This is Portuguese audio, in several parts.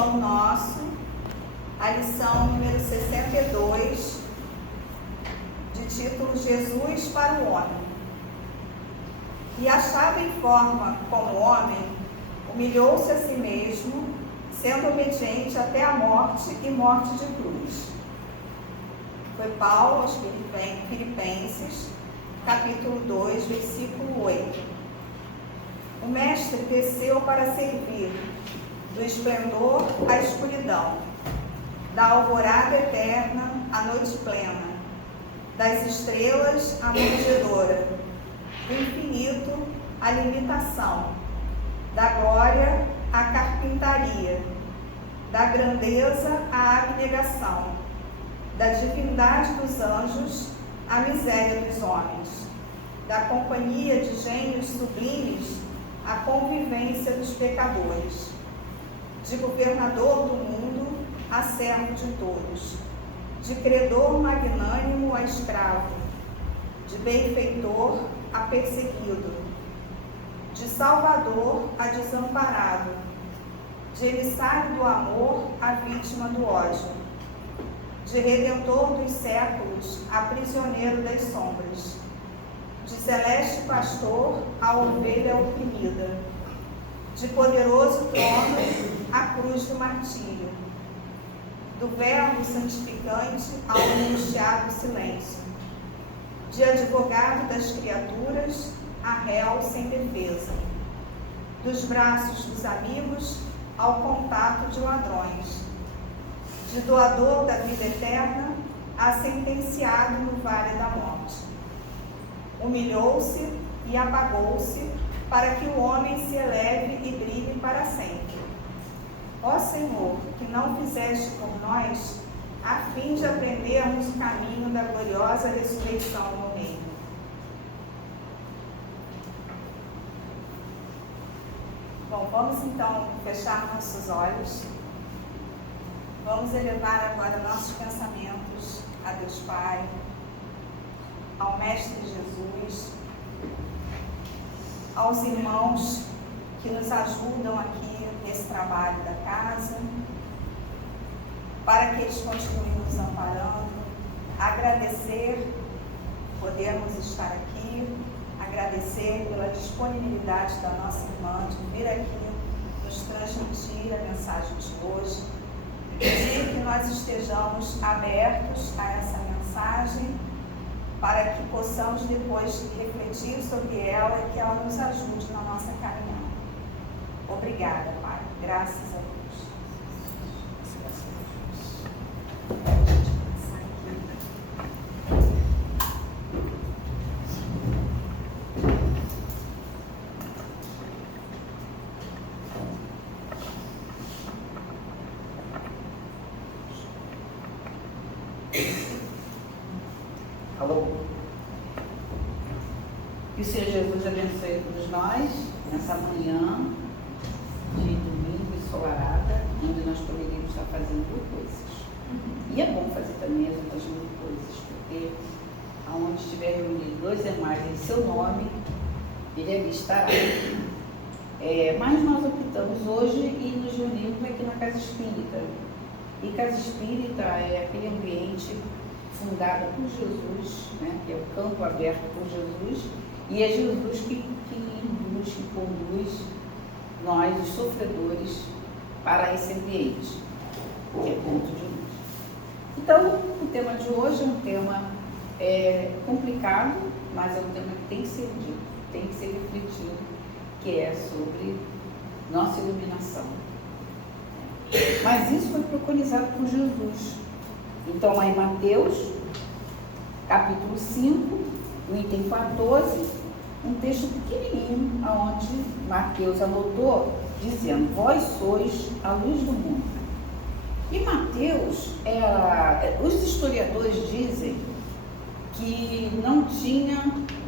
pão nosso, a lição número 62, de título Jesus para o Homem. E achado em forma como homem, humilhou-se a si mesmo, sendo obediente até a morte e morte de cruz. Foi Paulo aos Filipenses, capítulo 2, versículo 8. O Mestre desceu para servir, do esplendor à escuridão, da alvorada eterna à noite plena, das estrelas à manjedoura, do infinito à limitação, da glória à carpintaria, da grandeza à abnegação, da divindade dos anjos à miséria dos homens, da companhia de gênios sublimes à convivência dos pecadores, de governador do mundo a servo de todos, de credor magnânimo a escravo, de benfeitor a perseguido, de salvador a desamparado, de emissário do amor a vítima do ódio, de redentor dos séculos a prisioneiro das sombras, de celeste pastor a ovelha oprimida, de poderoso trono a cruz do martírio, do verbo santificante ao anunciado silêncio, de advogado das criaturas a réu sem defesa, dos braços dos amigos ao contato de ladrões, de doador da vida eterna a sentenciado no vale da morte. Humilhou-se e apagou-se para que o homem se eleve e brilhe para sempre. Ó Senhor, que não fizeste por nós, a fim de aprendermos o caminho da gloriosa ressurreição no reino. Bom, vamos então fechar nossos olhos. Vamos elevar agora nossos pensamentos a Deus Pai, ao Mestre Jesus, aos irmãos que nos ajudam aqui nesse trabalho da casa, para que eles continuem nos amparando, agradecer podermos estar aqui, agradecer pela disponibilidade da nossa irmã de vir aqui nos transmitir a mensagem de hoje, pedir que nós estejamos abertos a essa mensagem, para que possamos depois refletir sobre ela e que ela nos ajude na nossa caminhada. Obrigada, Pai. Graças a Deus. Alô? Que o Senhor Jesus abençoe todos nós nessa manhã de domingo ensolarada, onde nós poderíamos estar fazendo mil coisas. E é bom fazer também as outras mil coisas, porque aonde estiver reunido dois ou mais em seu nome, ele ali estará. Mas nós optamos hoje e nos reunimos aqui na Casa Espírita. E Casa Espírita é aquele ambiente fundado por Jesus, né, que é o campo aberto por Jesus, e é Jesus que induz, que conduz nós, os sofredores, para esse ambiente, que é ponto de luz. Então, o tema de hoje é um tema complicado, mas é um tema que tem que ser dito, tem que ser refletido, que é sobre nossa iluminação. Mas isso foi preconizado por Jesus. Então, lá em Mateus, capítulo 5, no item 14, um texto pequenininho, onde Mateus anotou, dizendo: vós sois a luz do mundo. E Mateus, os historiadores dizem que não tinha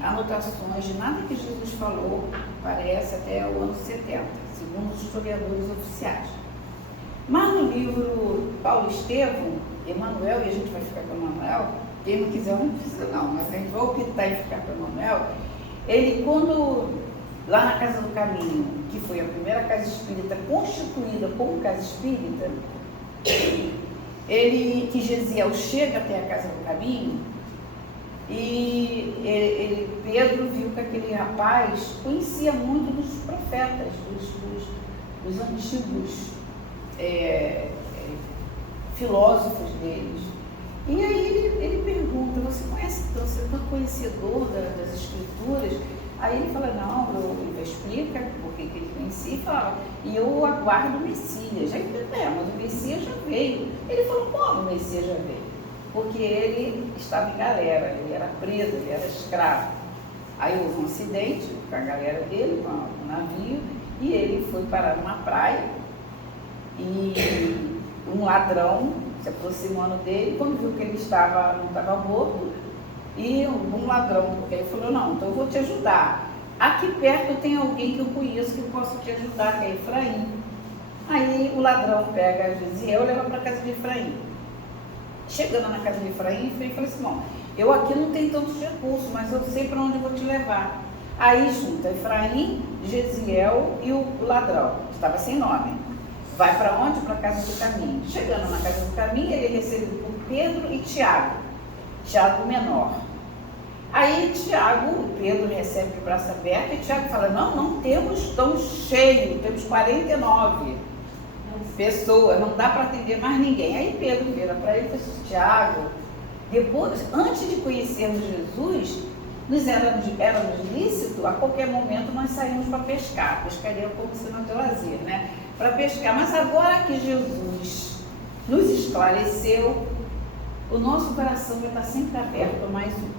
anotações de nada que Jesus falou, parece, até o ano 70, segundo os historiadores oficiais. Mas no livro Paulo Estevão, Emmanuel, e a gente vai ficar com Emmanuel, quem não quiser não precisa não, mas a gente vai optar em ficar com Emmanuel. Ele, quando lá na Casa do Caminho, que foi a primeira casa espírita constituída como casa espírita, que Gesiel chega até a Casa do Caminho e Pedro viu que aquele rapaz conhecia muito dos profetas, dos antigos filósofos deles. E aí ele pergunta, você é tão conhecedor das escrituras? Aí ele fala, não, ele explica por que ele conhecia e fala, e eu aguardo o Messias. Aí ele fala, mas o Messias já veio. Ele falou, como o Messias já veio? Porque ele estava em galera, ele era preso, ele era escravo. Aí houve um acidente com a galera dele, com o navio, e ele foi parar numa praia e um ladrão se aproximando dele, quando viu que ele não estava morto, e um ladrão, porque ele falou, não, então eu vou te ajudar. Aqui perto tem alguém que eu conheço que eu posso te ajudar, que é Efraim. Aí o ladrão pega Gesiel e leva para a casa de Efraim. Chegando na casa de Efraim, Efraim falou assim, bom, eu aqui não tenho tantos recursos, mas eu sei para onde eu vou te levar. Aí junta Efraim, Gesiel e o ladrão, que estava sem nome. Vai para onde? Para a Casa do Caminho. Chegando na Casa do Caminho, ele é recebido por Pedro e Tiago, Tiago menor. Aí Pedro recebe de braço aberto e Tiago fala, não temos tão cheio, temos 49 pessoas, não dá para atender mais ninguém. Aí Pedro vira para ele e fala assim, Tiago, depois, antes de conhecermos Jesus, nos éramos lícito, a qualquer momento nós saímos para pescar, pescaria como sinal de lazer, né? Para pescar, mas agora que Jesus nos esclareceu, o nosso coração vai estar sempre aberto a mais um.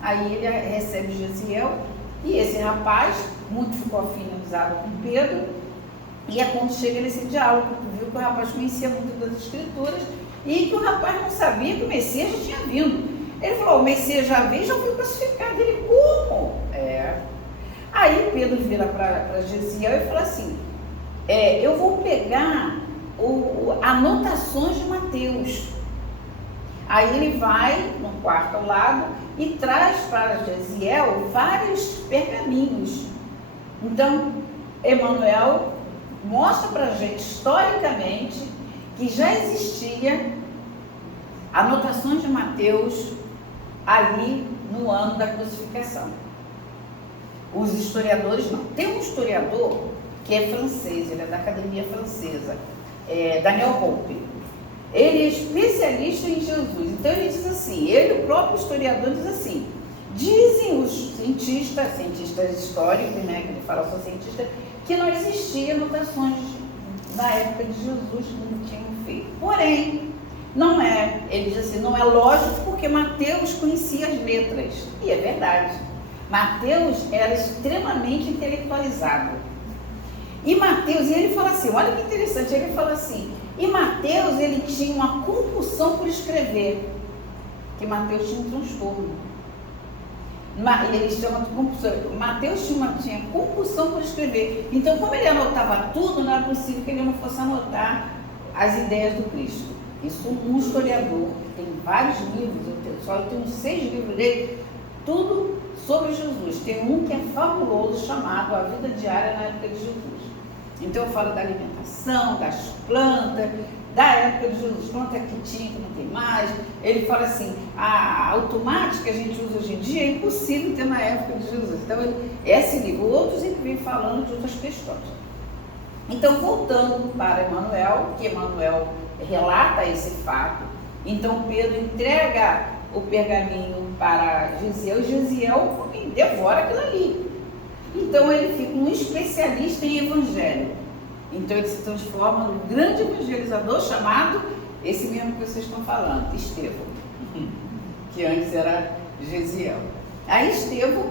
Aí ele recebe Gesiel e esse rapaz, muito ficou afinizado com Pedro, e é quando chega nesse diálogo, viu que o rapaz conhecia muito das escrituras e que o rapaz não sabia que o Messias já tinha vindo. Ele falou, o Messias já veio, já foi crucificado. Ele, como? Aí Pedro vira para Gesiel e fala assim, eu vou pegar anotações de Mateus. Aí ele vai no quarto ao lado e traz para Gesiel vários pergaminhos. Então, Emmanuel mostra para a gente, historicamente, que já existia anotações de Mateus ali no ano da crucificação. Os historiadores não. Tem um historiador que é francês, ele é da Academia Francesa, Daniel Pope. Ele é especialista em Jesus. Então ele diz assim, o próprio historiador diz assim, dizem os cientistas históricos, né, que ele fala só cientista, que não existia anotações na época de Jesus que não tinham feito. Porém, não é, ele diz assim, não é lógico porque Mateus conhecia as letras. E é verdade. Mateus era extremamente intelectualizado. E ele fala assim, olha que interessante, ele fala assim, e Mateus, ele tinha uma compulsão por escrever, que Mateus tinha um transtorno. Ele chama de compulsão. Mateus tinha compulsão por escrever. Então, como ele anotava tudo, não era possível que ele não fosse anotar as ideias do Cristo. Isso um historiador, tem vários livros, eu tenho 6 livros dele, tudo sobre Jesus. Tem um que é fabuloso, chamado A Vida Diária na Época de Jesus. Então eu falo da alimentação, das plantas, da época de Jesus, planta que tinha, que não tem mais. Ele fala assim, a tomate que a gente usa hoje em dia é impossível ter na época de Jesus. Então esse livro, outros ele vem falando de outras questões. Então voltando para Emmanuel, que Emmanuel relata esse fato, então Pedro entrega o pergaminho para Gesiel, e Gesiel devora aquilo ali. Então ele fica um especialista em evangelho. Então ele se transforma num grande evangelizador chamado, esse mesmo que vocês estão falando, Estevão, que antes era Gesiel. Aí Estevão,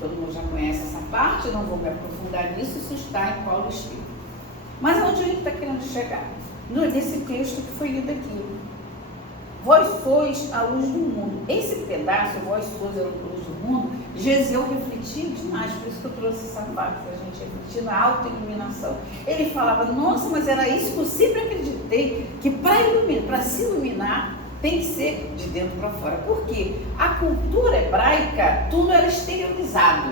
todo mundo já conhece essa parte, não vou me aprofundar nisso, isso está em Paulo Estevão. Mas onde a gente está querendo chegar? Nesse texto que foi lido aqui. Vós sois a luz do mundo. Esse pedaço, vós sois a luz do mundo, Gesiel refletia demais, por isso que eu trouxe essa parte, para a gente refletir na autoiluminação. Ele falava, nossa, mas era isso que eu sempre acreditei, que para se iluminar tem que ser de dentro para fora. Por quê? A cultura hebraica, tudo era exteriorizado.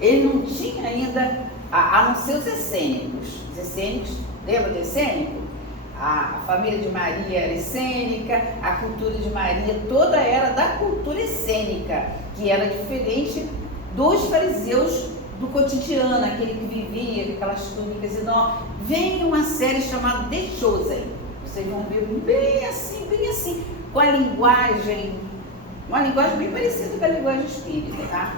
ele não tinha ainda, a não ser os essênicos. Os essênicos, lembra do essênico? A família de Maria era essênica, a cultura de Maria toda era da cultura essênica, que era diferente dos fariseus do cotidiano, aquele que vivia com aquelas túnicas enormes. Vem uma série chamada The Chosen, vocês vão ver bem assim, com a linguagem, uma linguagem bem parecida com a linguagem espírita, tá?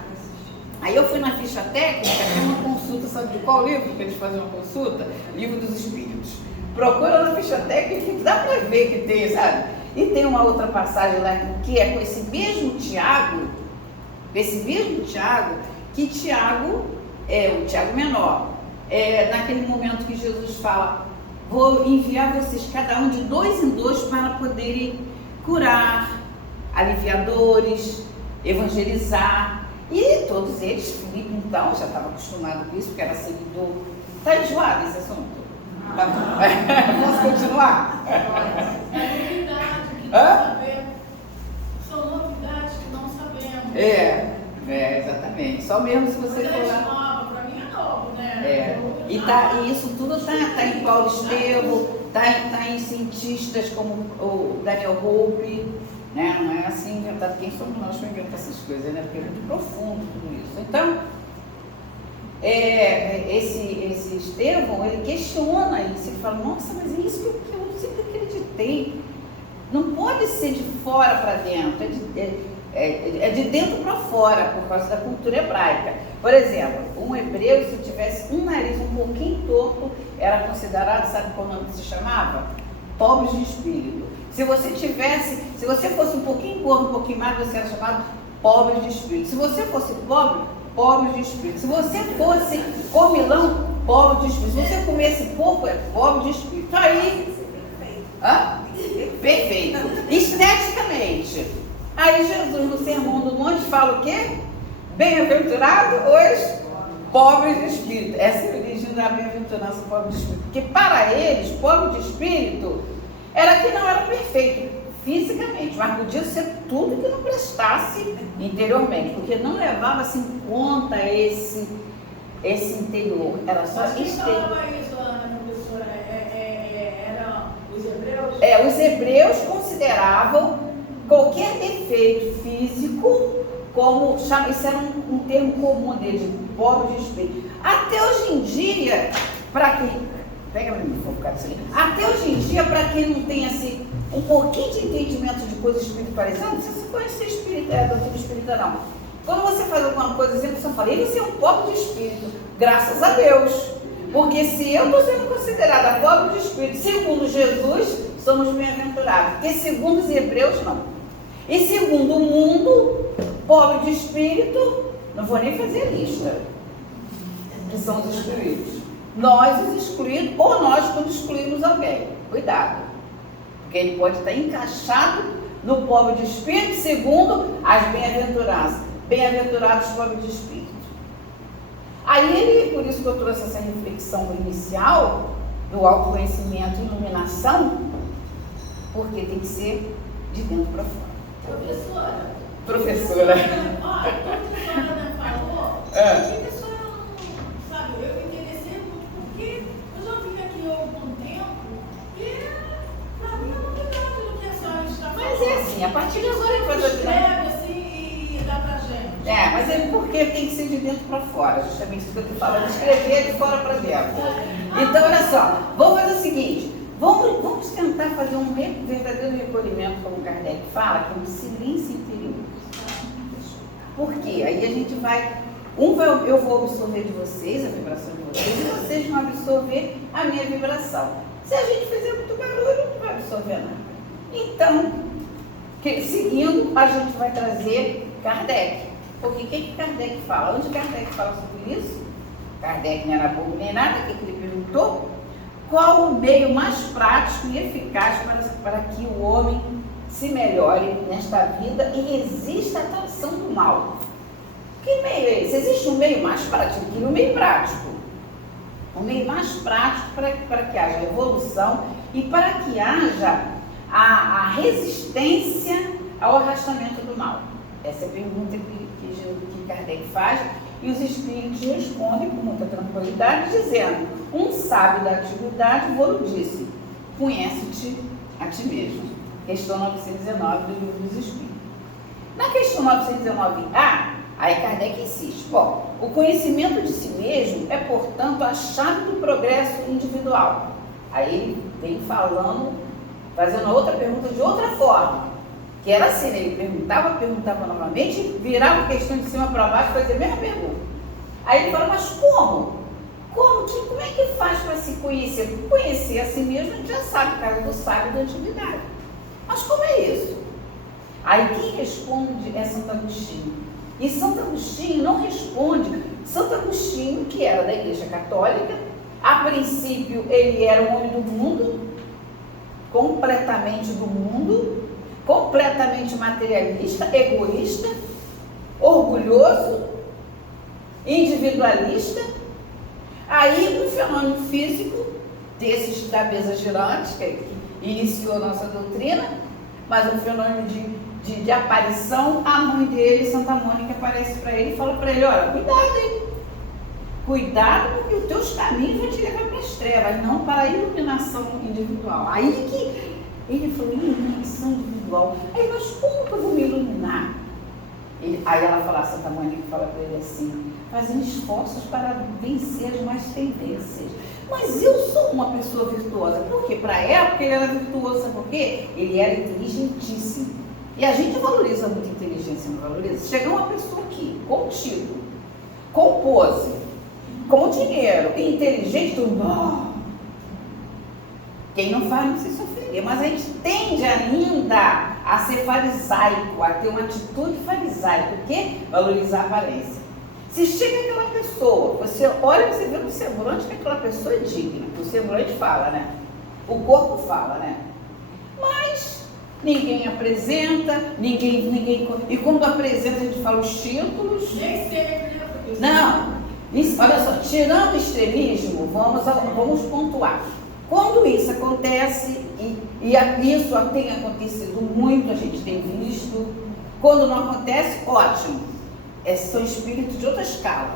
Aí eu fui na ficha técnica, tem uma consulta, sabe de qual livro que eles fazem uma consulta? Livro dos Espíritos. Procura na ficha técnica que dá para ver que tem, sabe? E tem uma outra passagem lá que é com esse mesmo Tiago, que Tiago é o Tiago menor. Naquele momento que Jesus fala, vou enviar vocês cada um de 2 em 2 para poderem curar, aliviar dores, evangelizar. E todos eles, Filipe então, já estava acostumado com isso, porque era seguidor. Está enjoado esse assunto? Posso continuar? São novidades que não sabemos. Exatamente. Só mesmo se você for lá. Para mim é novo, né? E isso tudo está em Paulo Estevam, está em cientistas como o Daniel Hope, né? Não é assim inventado. Quem somos nós para inventar essas coisas, né? Porque é muito profundo tudo isso. Então, esse Estevão, ele questiona isso, ele fala, nossa, mas é isso que eu sempre acreditei. Não pode ser de fora para dentro, é de dentro para fora, por causa da cultura hebraica. Por exemplo, um hebreu, se tivesse um nariz um pouquinho torto, era considerado, sabe como se chamava? Pobres de espírito. Se você fosse um pouquinho gordo, um pouquinho magro, você era chamado pobres de espírito. Se você fosse pobre de espírito. Se você fosse comilão, pobre de espírito. Se você comesse pouco, é pobre de espírito. Aí, perfeito. Esteticamente. Aí Jesus, no Sermão do Monte, fala o quê? Bem-aventurado os pobres de espírito. Essa é a origem da bem-aventurança pobre de espírito. Porque para eles, pobre de espírito, era que não era perfeito fisicamente, mas podia ser tudo que não prestasse interiormente, porque não levava-se em conta esse interior, era só exterior. Quem falava isso, Ana, professora? Eram os hebreus? Os hebreus consideravam qualquer defeito físico como, isso era um termo comum deles, pobre de espírito. Até hoje em dia, para quem... Pega para mim, focar isso aí. Até hoje em dia, para quem não tem assim, um pouquinho de entendimento de coisas espirituais, não precisa conhecer doutrina espírita, não. Quando você faz alguma coisa assim, você fala, você é um pobre de espírito, graças a Deus. Porque se eu estou sendo considerada pobre de espírito, segundo Jesus, somos bem-aventurados. Porque segundo os hebreus, não. E segundo o mundo, pobre de espírito, não vou nem fazer a lista, que são os excluídos. Nós os excluídos, ou nós quando excluímos alguém. Cuidado. Porque ele pode estar encaixado no pobre de espírito, segundo as bem-aventuranças. Bem-aventurados pobres de espírito. Aí por isso que eu trouxe essa reflexão inicial do autoconhecimento e iluminação, porque tem que ser de dentro para fora. Professora. Olha, quando a Ana falou, por que a senhora não sabe? Eu me interessei muito porque eu já vim aqui há algum tempo e para mim é novidade do que a senhora está falando. Mas é assim, a partir de agora é coisa escreve assim e dá pra gente. Mas é porque tem que ser de dentro para fora, justamente isso que eu estou falando, escrever de fora para dentro. Então, olha só, vamos fazer o seguinte, vamos tentar fazer um verdadeiro recolhimento, como Kardec fala, que é um silêncio interior. Por quê? Aí a gente eu vou absorver de vocês, a vibração de vocês, e vocês vão absorver a minha vibração. Se a gente fizer muito barulho, não vai absorver nada. Então, seguindo, a gente vai trazer Kardec. Porque o que Kardec fala? Onde Kardec fala sobre isso? Kardec não era bobo nem nada, o que ele perguntou? Qual o meio mais prático e eficaz para que o homem se melhore nesta vida e resista à atração do mal? Que meio é esse? Existe um meio mais prático que um meio prático. Um meio mais prático para que haja evolução e para que haja a resistência ao arrastamento do mal. Essa é a pergunta que Kardec faz E os espíritos respondem com muita tranquilidade, dizendo: um sábio da antiguidade vou disse, conhece-te a ti mesmo. Questão 919 do Livro dos Espíritos. Na questão 919A, aí Kardec insiste: bom, o conhecimento de si mesmo é, portanto, a chave do progresso individual. Aí ele vem falando, fazendo outra pergunta de outra forma, que era assim, ele perguntava novamente, virava a questão de cima para baixo, fazia a mesma pergunta. Aí ele fala: mas como? Como é que faz para se conhecer? Conhecer a si mesmo a gente já sabe, por causa do sábio da antiguidade. Mas como é isso? Aí quem responde é Santo Agostinho. E Santo Agostinho não responde. Santo Agostinho, que era da Igreja Católica, a princípio ele era um homem do mundo, completamente do mundo, completamente materialista, egoísta, orgulhoso, individualista. Aí um fenômeno físico desses da mesa girante, que iniciou a nossa doutrina, mas um fenômeno de aparição, a mãe dele, Santa Mônica, aparece para ele e fala para ele: olha, cuidado, hein? Cuidado, porque os teus caminhos vão te levar para as trevas, não para a iluminação individual. Aí que ele falou: iluminação individual. Aí, mas como que eu vou me iluminar? Aí ela fala, Santa Mônica fala para ele assim: fazendo esforços para vencer as más tendências. Mas eu sou uma pessoa virtuosa. Por quê? Para a época ele era virtuoso, sabe por quê? Ele era inteligentíssimo. E a gente valoriza muito a inteligência, não valoriza? Chega uma pessoa aqui, com título, com pose, com dinheiro, inteligente, tudo. Quem não faz não se sofreria, mas a gente tende ainda a ser farisaico, a ter uma atitude farisaica, porque valorizar a aparência. Se chega aquela pessoa, você olha e você vê no semblante que aquela pessoa é digna, o semblante fala, né? O corpo fala, né? Mas ninguém apresenta, ninguém. E quando apresenta, a gente fala os títulos. Nem sempre, né? Não, isso, olha só, tirando o extremismo, vamos pontuar. Quando isso acontece, e isso tem acontecido muito, a gente tem visto. Quando não acontece, ótimo. São espíritos de outra escala.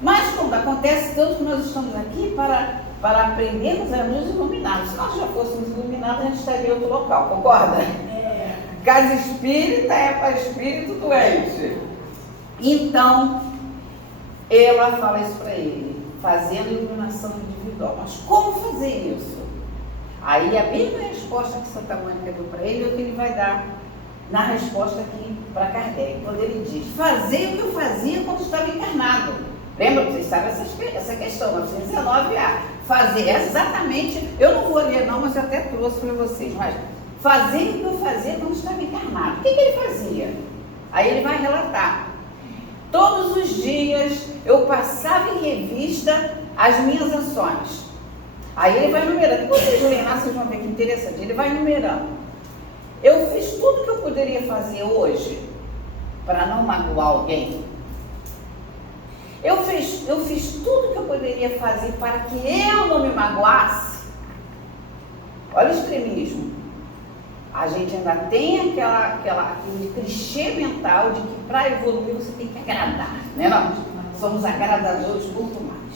Mas quando acontece, tanto que nós estamos aqui para aprendermos a nos iluminarmos. Se nós já fôssemos iluminados, a gente estaria em outro local, concorda? Casa espírita é para espírito doente. Então, ela fala isso para ele, fazendo iluminação individual. Mas como fazer isso? Aí a mesma resposta que Santa Mônica deu para ele é o que ele vai dar na resposta aqui para Kardec, quando ele diz: fazer o que eu fazia quando estava encarnado. Lembra? Vocês sabem essa questão, 919A. Fazer exatamente, eu não vou ler não, mas eu até trouxe para vocês, mas fazer o que eu fazia quando estava encarnado. O que ele fazia? Aí ele vai relatar: todos os dias eu passava em revista as minhas ações. Aí ele vai numerando. Vocês leem lá, vocês vão ver que interessante. Ele vai numerando. Eu fiz tudo que eu poderia fazer hoje para não magoar alguém. Eu fiz tudo que eu poderia fazer para que eu não me magoasse. Olha o extremismo. A gente ainda tem aquele clichê mental de que para evoluir você tem que agradar, né? Não, somos agradadores quanto mais.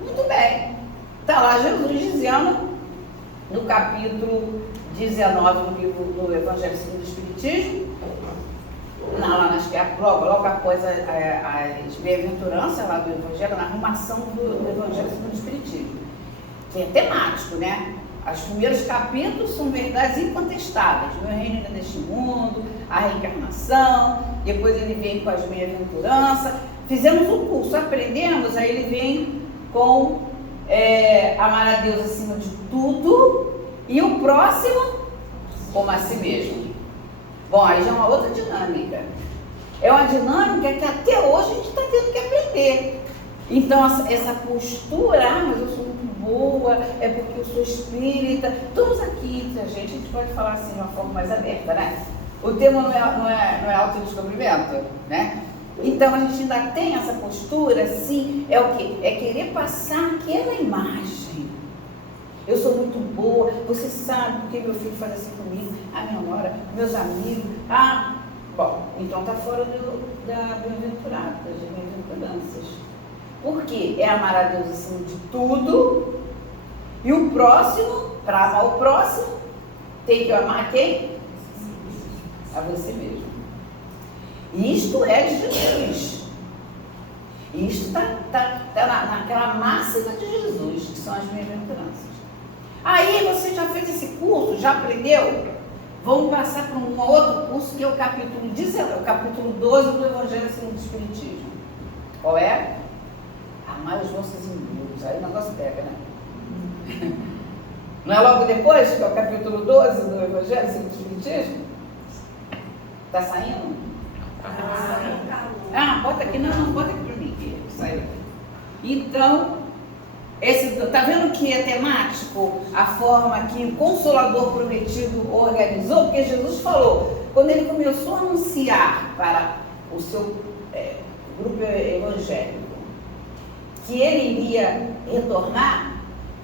Muito bem. Está lá Jesus dizendo, no capítulo 19 do Evangelho segundo o Espiritismo, lá nas que logo após as bem-aventuranças lá do Evangelho, na arrumação do Evangelho segundo o Espiritismo, que é temático, né? Os primeiros capítulos são verdades incontestáveis: meu reino ainda neste mundo, a reencarnação, depois ele vem com as bem-aventuranças. Fizemos um curso, aprendemos, aí ele vem com amar a Deus acima de tudo e o próximo como a si mesmo. Bom, aí já é uma outra dinâmica. É uma dinâmica que até hoje a gente está tendo que aprender. Então, essa postura: mas eu sou muito boa, é porque eu sou espírita. Estamos aqui entre a gente pode falar assim de uma forma mais aberta, né? O tema não é autodescobrimento, né? Então, a gente ainda tem essa postura, sim, é o quê? É querer passar aquela imagem. Eu sou muito boa, você sabe porque meu filho faz assim comigo, a minha nora, meus amigos. Bom, então está fora da bem-aventurada, das bem-aventuranças. Porque é amar a Deus acima de tudo, e o próximo, para amar o próximo, tem que amar quem? A você mesmo. Isto é de Jesus. Isto está naquela máxima de Jesus, que são as bem-aventuranças. Aí você já fez esse curso, já aprendeu? Vamos passar para um outro curso, que é o capítulo 12 do Evangelho segundo o Espiritismo. Qual é? Amar os nossos inimigos. Aí o negócio pega, né? Não é logo depois, que é o capítulo 12 do Evangelho segundo o Espiritismo? Está saindo? Bota aqui, não, bota aqui para mim, que saiu. Então, está vendo que é temático a forma que o Consolador Prometido organizou? Porque Jesus falou, quando ele começou a anunciar para o seu grupo evangélico que ele iria retornar,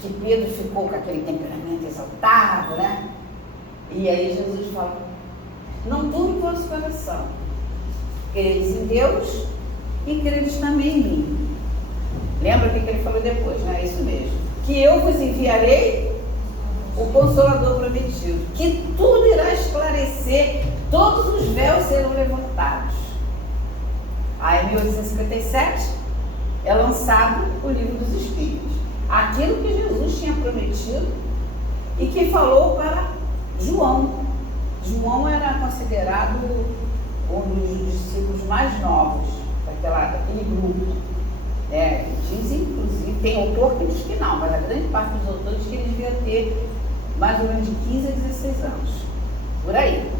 que Pedro ficou com aquele temperamento exaltado, né? E aí Jesus fala, não turbe o vosso coração, credes em Deus e credes também em mim. Lembra o que ele falou depois, né? É isso mesmo. Que eu vos enviarei o Consolador Prometido, que tudo irá esclarecer, todos os véus serão levantados. Aí em 1857 é lançado o Livro dos Espíritos. Aquilo que Jesus tinha prometido e que falou para João. João era considerado um dos discípulos mais novos daquele grupo. Dizem, inclusive, tem autor que diz que não, mas a grande parte dos autores diz que ele devia ter mais ou menos de 15 a 16 anos, por aí.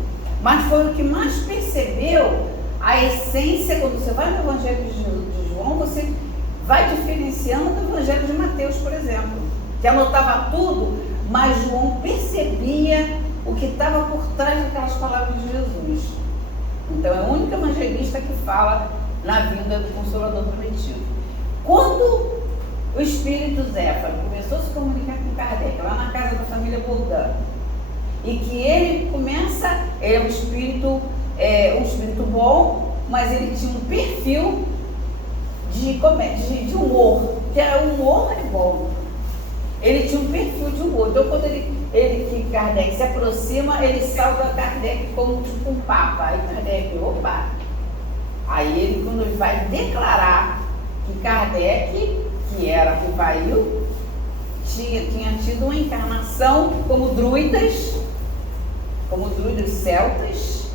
Mas foi o que mais percebeu a essência. Quando você vai no Evangelho de João, você vai diferenciando do Evangelho de Mateus, por exemplo, que anotava tudo, mas João percebia o que estava por trás daquelas palavras de Jesus. Então é o único evangelista que fala na vinda do Consolador Prometido. Quando o Espírito Zéfiro começou a se comunicar com Kardec, lá na casa da família Bourdain, e que ele é um espírito bom, mas ele tinha um perfil de humor, que era um humor bom. Ele tinha um perfil de humor. Então, quando que Kardec se aproxima, ele salva Kardec como tipo um papa. Aí Kardec, opa! Aí ele, quando ele vai declarar que Kardec, que era Rivail, tinha tido uma encarnação como druidas celtas,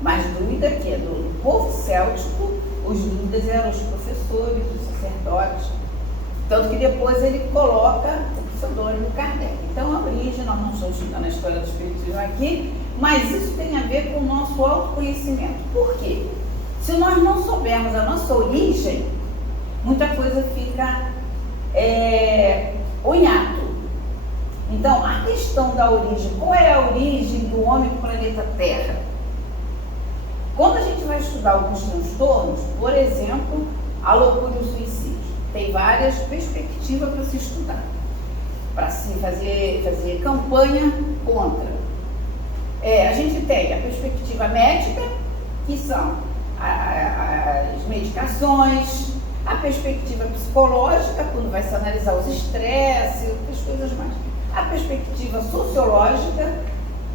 mas druida que é do povo céltico, os druidas eram os professores, os sacerdotes, tanto que depois ele coloca o pseudônimo Kardec. Então a origem, nós não estamos estudando a história do espiritismo aqui, mas isso tem a ver com o nosso autoconhecimento. Por quê? Se nós não soubermos a nossa origem, muita coisa fica onhato. Então, a questão da origem, qual é a origem do homem do planeta Terra? Quando a gente vai estudar alguns transtornos, por exemplo, a loucura e o suicídio, tem várias perspectivas para se estudar, para se fazer campanha contra. A gente tem a perspectiva médica, que são as medicações, a perspectiva psicológica, quando vai se analisar os estresses e outras coisas mais. A perspectiva sociológica,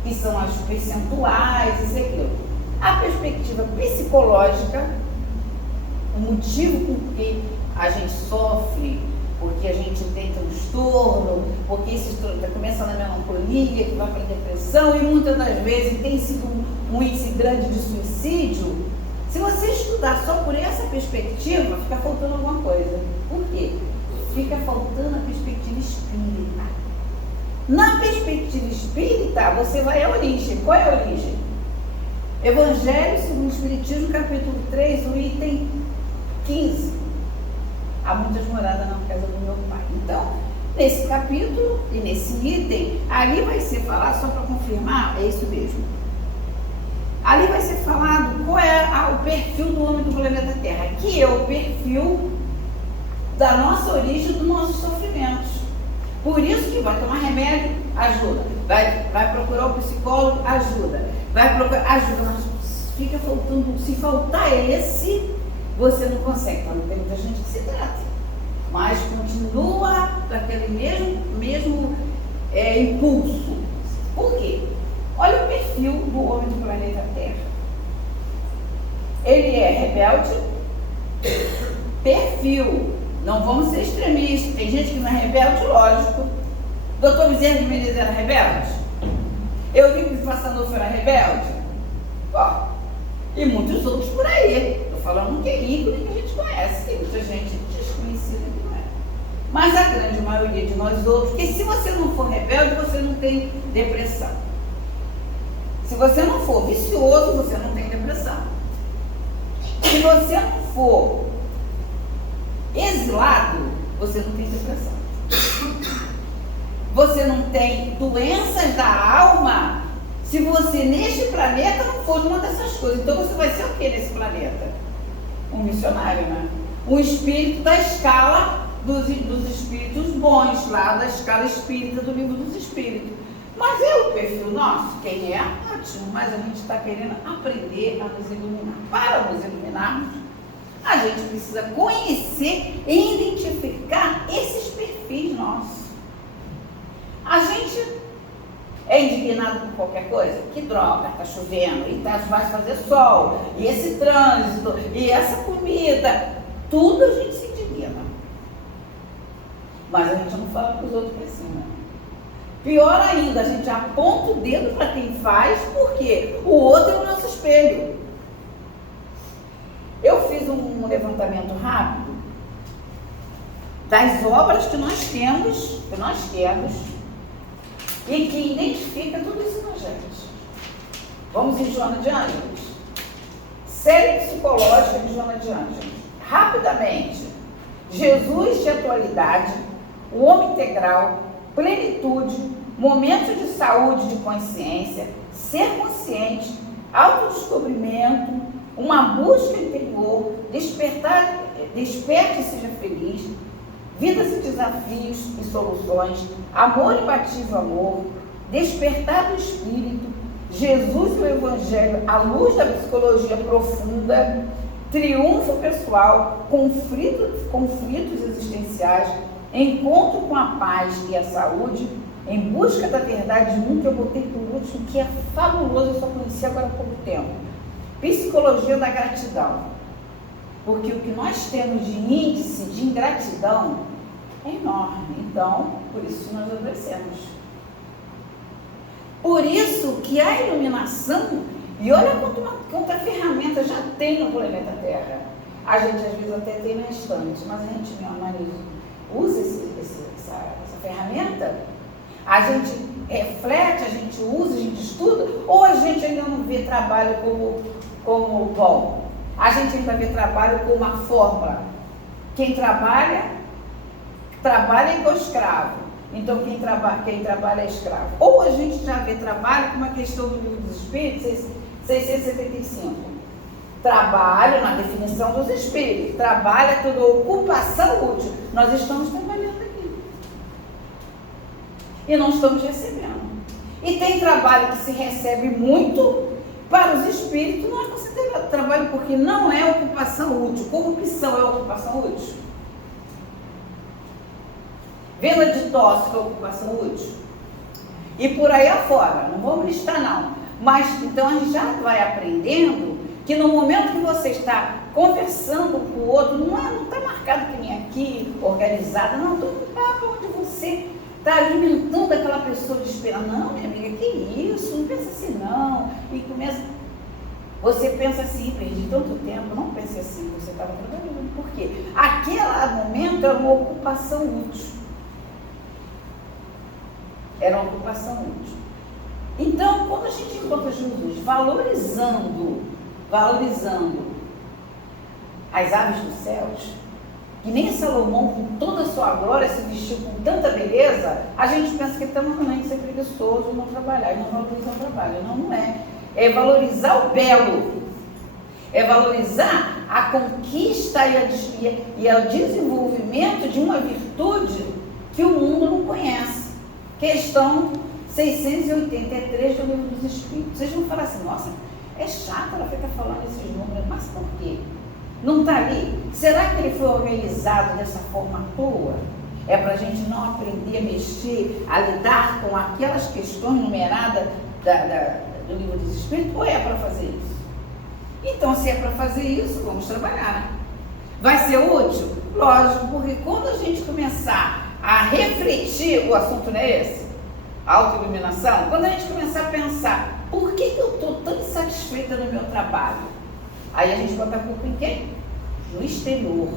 que são as percentuais, isso e aquilo. A perspectiva psicológica, o motivo com que a gente sofre, porque a gente tem transtorno, porque isso começa na melancolia, que vai para a depressão, e muitas das vezes tem sido um índice grande de suicídio. Se você estudar só por essa perspectiva, fica faltando alguma coisa. Por quê? Fica faltando a perspectiva espírita. Na perspectiva espírita, você vai à origem. Qual é a origem? Evangelho segundo o Espiritismo, capítulo 3, o item 15. Há muitas moradas na casa do meu pai. Então, nesse capítulo e nesse item, ali vai ser falado, só para confirmar, é isso mesmo. Ali vai ser falado qual é o perfil do homem do planeta Terra, que é o perfil da nossa origem, dos nossos sofrimentos. Por isso que vai tomar remédio, ajuda. Vai procurar o psicólogo, ajuda. Vai procurar, ajuda. Mas fica faltando, se faltar esse, você não consegue. Então, tem muita gente que se trata. Mas continua daquele mesmo impulso. Por quê? Olha o perfil do homem do planeta Terra. Ele é rebelde, perfil. Não vamos ser extremistas. Tem gente que não é rebelde, lógico. Doutor Bezerra de Menezes era rebelde? Eurípides Passanufo era rebelde? Ó, e muitos outros por aí. Estou falando que é ícone que a gente conhece. Tem muita gente desconhecida que não é. Mas a grande maioria de nós outros, porque se você não for rebelde, você não tem depressão. Se você não for vicioso, você não tem depressão. Se você não for exilado, você não tem depressão. Você não tem doenças da alma se você neste planeta não for uma dessas coisas. Então você vai ser o que nesse planeta? Um missionário, né? Um espírito da escala dos espíritos bons, lá da escala espírita do livro dos espíritos. Mas é o perfil nosso? Quem é? Ótimo, mas a gente está querendo aprender a nos iluminar. Para nos iluminarmos, a gente precisa conhecer e identificar esses perfis nossos. A gente é indignado por qualquer coisa. Que droga, está chovendo, e vai fazer sol, e esse trânsito, e essa comida. Tudo a gente se indigna. Mas a gente não fala para os outros por cima. Pior ainda, a gente aponta o dedo para quem faz, porque o outro é o nosso espelho. Eu fiz um levantamento rápido das obras que nós temos, e que identifica tudo isso na gente. Vamos em Joana de Ângeles. Série psicológica de Joana de Ângeles. Rapidamente. Jesus de atualidade, o homem integral, plenitude, momentos de saúde, de consciência, ser consciente, autodescobrimento, uma busca interior, desperte e seja feliz, vidas e desafios e soluções, amor imbatível amor, despertar do espírito, Jesus e o Evangelho à luz da psicologia profunda, triunfo pessoal, conflitos existenciais, encontro com a paz e a saúde, em busca da verdade de que eu botei por último, que é fabuloso, eu só conheci agora há pouco tempo. Psicologia da gratidão. Porque o que nós temos de índice de ingratidão é enorme. Então, por isso nós adoecemos. Por isso que a iluminação, e olha quanta ferramenta já tem no planeta Terra. A gente às vezes até tem na estante, mas a gente, meu marido, usa essa ferramenta, a gente reflete, a gente usa, a gente estuda, ou a gente ainda não vê trabalho como bom? A gente ainda vê trabalho como uma fórmula. Quem trabalha igual escravo. Então quem trabalha é escravo. Ou a gente já vê trabalho como a questão do livro dos Espíritos, 675. Trabalho na definição dos Espíritos. Trabalho é toda ocupação útil. Nós estamos trabalhando aqui. E não estamos recebendo. E tem trabalho que se recebe muito. Para os espíritos não é considerado trabalho, porque não é ocupação útil. Corrupção é ocupação útil. Venda de tóxico é ocupação útil. E por aí afora, não vamos listar não. Mas então a gente já vai aprendendo que no momento que você está conversando com o outro, não está marcado que nem aqui, organizada, não, estou no papo onde você está alimentando aquela pessoa de esperança. Não, minha amiga, que isso? Não pensa assim não. E começa. Você pensa assim, perdi tanto tempo. Não pense assim, você estava trabalhando. Por quê? Aquele momento era uma ocupação útil. Era uma ocupação útil. Então, quando a gente encontra Jesus valorizando as aves dos céus, que nem Salomão, com toda a sua glória, se vestiu com tanta beleza, a gente pensa que ele está mandando ser preguiçoso, não trabalhar, não valorizar o trabalho. Não, não é. É valorizar o belo. É valorizar a conquista e o desenvolvimento de uma virtude que o mundo não conhece. Questão 683 do Livro dos Espíritos. Vocês vão falar assim, nossa, é chato ela ficar falando esses números, mas por quê? Não está ali? Será que ele foi organizado dessa forma à toa? É para a gente não aprender a mexer, a lidar com aquelas questões numeradas do Livro dos Espíritos, ou é para fazer isso? Então, se é para fazer isso, vamos trabalhar. Vai ser útil? Lógico, porque quando a gente começar a refletir, o assunto não é esse? A autoiluminação? Quando a gente começar a pensar, por que eu estou tão insatisfeita no meu trabalho? Aí a gente bota a culpa em quem? No exterior.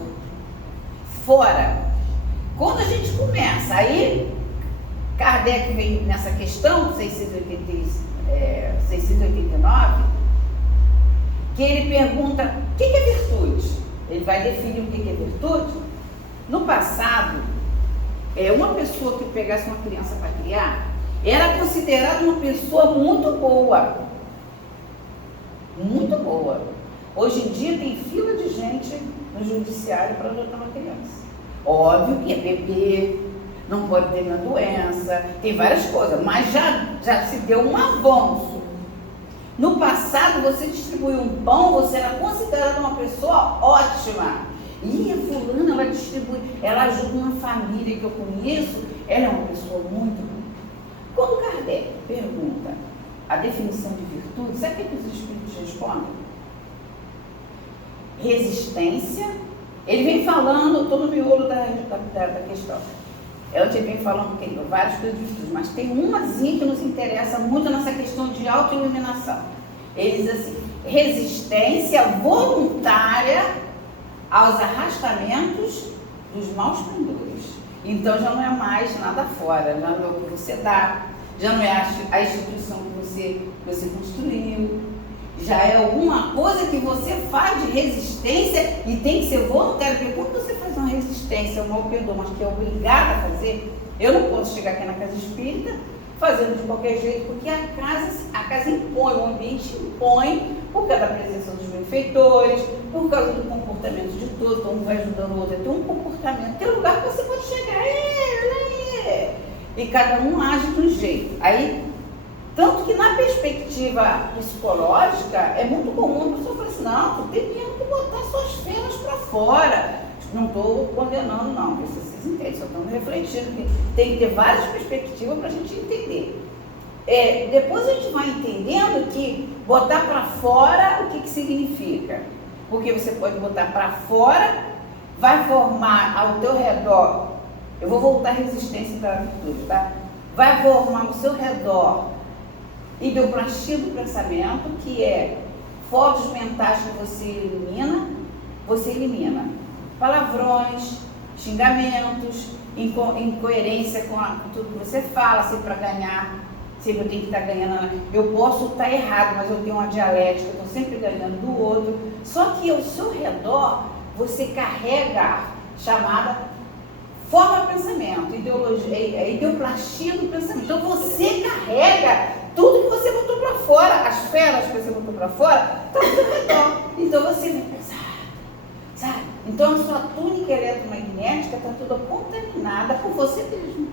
Fora. Quando a gente começa, aí Kardec vem nessa questão 689, que ele pergunta, o que é virtude? Ele vai definir o que é virtude. No passado, uma pessoa que pegasse uma criança para criar, era considerada uma pessoa muito boa. Muito boa. Hoje em dia tem fila de gente no judiciário para adotar uma criança. Óbvio que é bebê, não pode ter nenhuma doença, tem várias coisas, mas já se deu um avanço. No passado, você distribuiu um pão, você era considerada uma pessoa ótima. E a fulana, ela distribui, ela ajuda uma família que eu conheço, ela é uma pessoa muito boa. Quando Kardec pergunta a definição de virtude, sabe o que os espíritos respondem? Resistência. Ele vem falando, estou no miolo da questão. Ele vem falando que várias coisas de virtude, mas tem umazinha que nos interessa muito nessa questão de autoiluminação. Ele diz assim, resistência voluntária aos arrastamentos dos maus pendores. Então já não é mais nada fora, já não é o que você dá, já não é a instituição que você construiu, já é alguma coisa que você faz de resistência e tem que ser voluntário, porque quando você faz uma resistência, um mau pendor, mas que é obrigada a fazer, eu não posso chegar aqui na casa espírita fazendo de qualquer jeito, porque a casa impõe, o ambiente impõe, por causa da presença dos benfeitores, por causa do comportamento de todos, um vai ajudando o outro, tem um comportamento, tem um lugar que você pode chegar, e cada um age de um jeito. Aí, tanto que na perspectiva psicológica, é muito comum a pessoa falar assim, não, tu tem mesmo que botar suas feras para fora. Não estou condenando, não, porque vocês entendem, só estamos refletindo que tem que ter várias perspectivas para a gente entender. Depois a gente vai entendendo que botar para fora, o que significa? Porque você pode botar para fora, vai formar ao teu redor, eu vou voltar à resistência para a virtude, tá? Vai formar ao seu redor ideoplastia do pensamento, que é fotos mentais que você elimina palavrões, xingamentos, incoerência com tudo que você fala, sempre para ganhar, sempre eu tenho que estar ganhando, eu posso estar errado, mas eu tenho uma dialética, eu estou sempre ganhando do outro, só que ao seu redor você carrega chamada forma de pensamento, ideologia, ideoplastia do pensamento, então você carrega tudo que você botou para fora, as feras que você botou para fora, estão ao seu redor, então você vai pensar, sabe? Então a sua túnica eletromagnética está toda contaminada por você mesmo.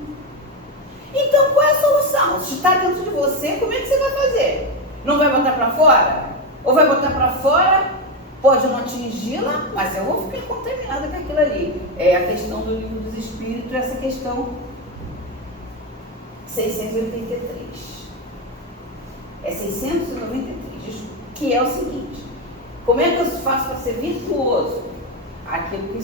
Então qual é a solução? Se está dentro de você, como é que você vai fazer? Não vai botar para fora? Ou vai botar para fora, pode não atingi-la, mas eu vou ficar contaminada com aquilo ali. É a questão do Livro dos Espíritos, essa questão 683. É 693, que é o seguinte, como é que eu faço para ser virtuoso? Aquilo que